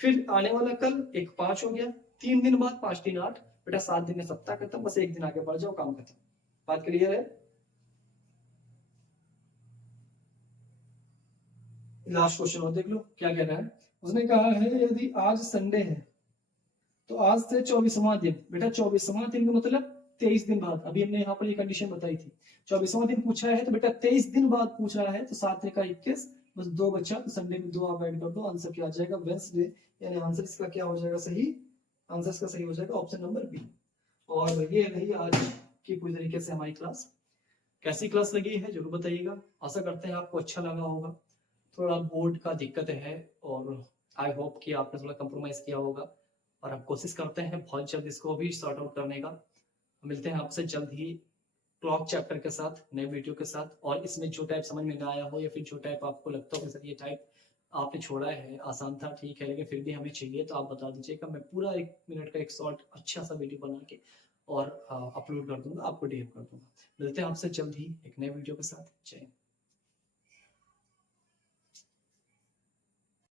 फिर आने वाला कल एक 5 हो गया, 3 दिन बाद 5 3 8, बेटा 7 दिन में सप्ताह खत्म, बस एक दिन आगे बढ़ जाओ, काम खत्म। बात क्लियर है? लास्ट क्वेश्चन और देख लो क्या कह रहा है। उसने कहा है यदि आज संडे है तो आज से 24वां दिन, बेटा 24वां दिन का मतलब 23 दिन बाद, अभी हमने यहाँ पर ये कंडीशन बताई थी। 24वां दिन पूछा है तो बेटा 23 दिन बाद पूछ रहा है, तो 7 का 21, बस 2 बच्चा, तो संडे में 2 आप ऐड कर दो, आंसर क्या आ जाएगा? वेंसडे, यानी आंसर इसका क्या हो जाएगा? सही आंसर इसका सही हो जाएगा ऑप्शन नंबर बी। और ये रही आज की पूरी तरीके से हमारी क्लास। कैसी क्लास लगी है जरूर बताइएगा। आशा करते हैं आपको अच्छा लगा होगा। थोड़ा बोर्ड का दिक्कत है और आई होप कि आपने थोड़ा कंप्रोमाइज किया होगा, और हम कोशिश करते हैं बहुत जल्द इसको भी सॉर्ट आउट करने का। मिलते हैं आपसे जल्द ही क्लॉक चैप्टर के साथ, नए वीडियो के साथ। और इसमें जो टाइप समझ में ना आया हो या फिर जो टाइप आपको लगता हो कि सर ये टाइप आपने छोड़ा है आसान था, ठीक है, लेकिन फिर भी हमें चाहिए, तो आप बता दीजिएगा। मैं पूरा 1 मिनट का एक शॉर्ट अच्छा सा वीडियो बना के और अपलोड कर दूंगा, आपको डीएम कर दूंगा। मिलते हैं आपसे जल्द ही एक नए वीडियो के साथ। जय हिंद।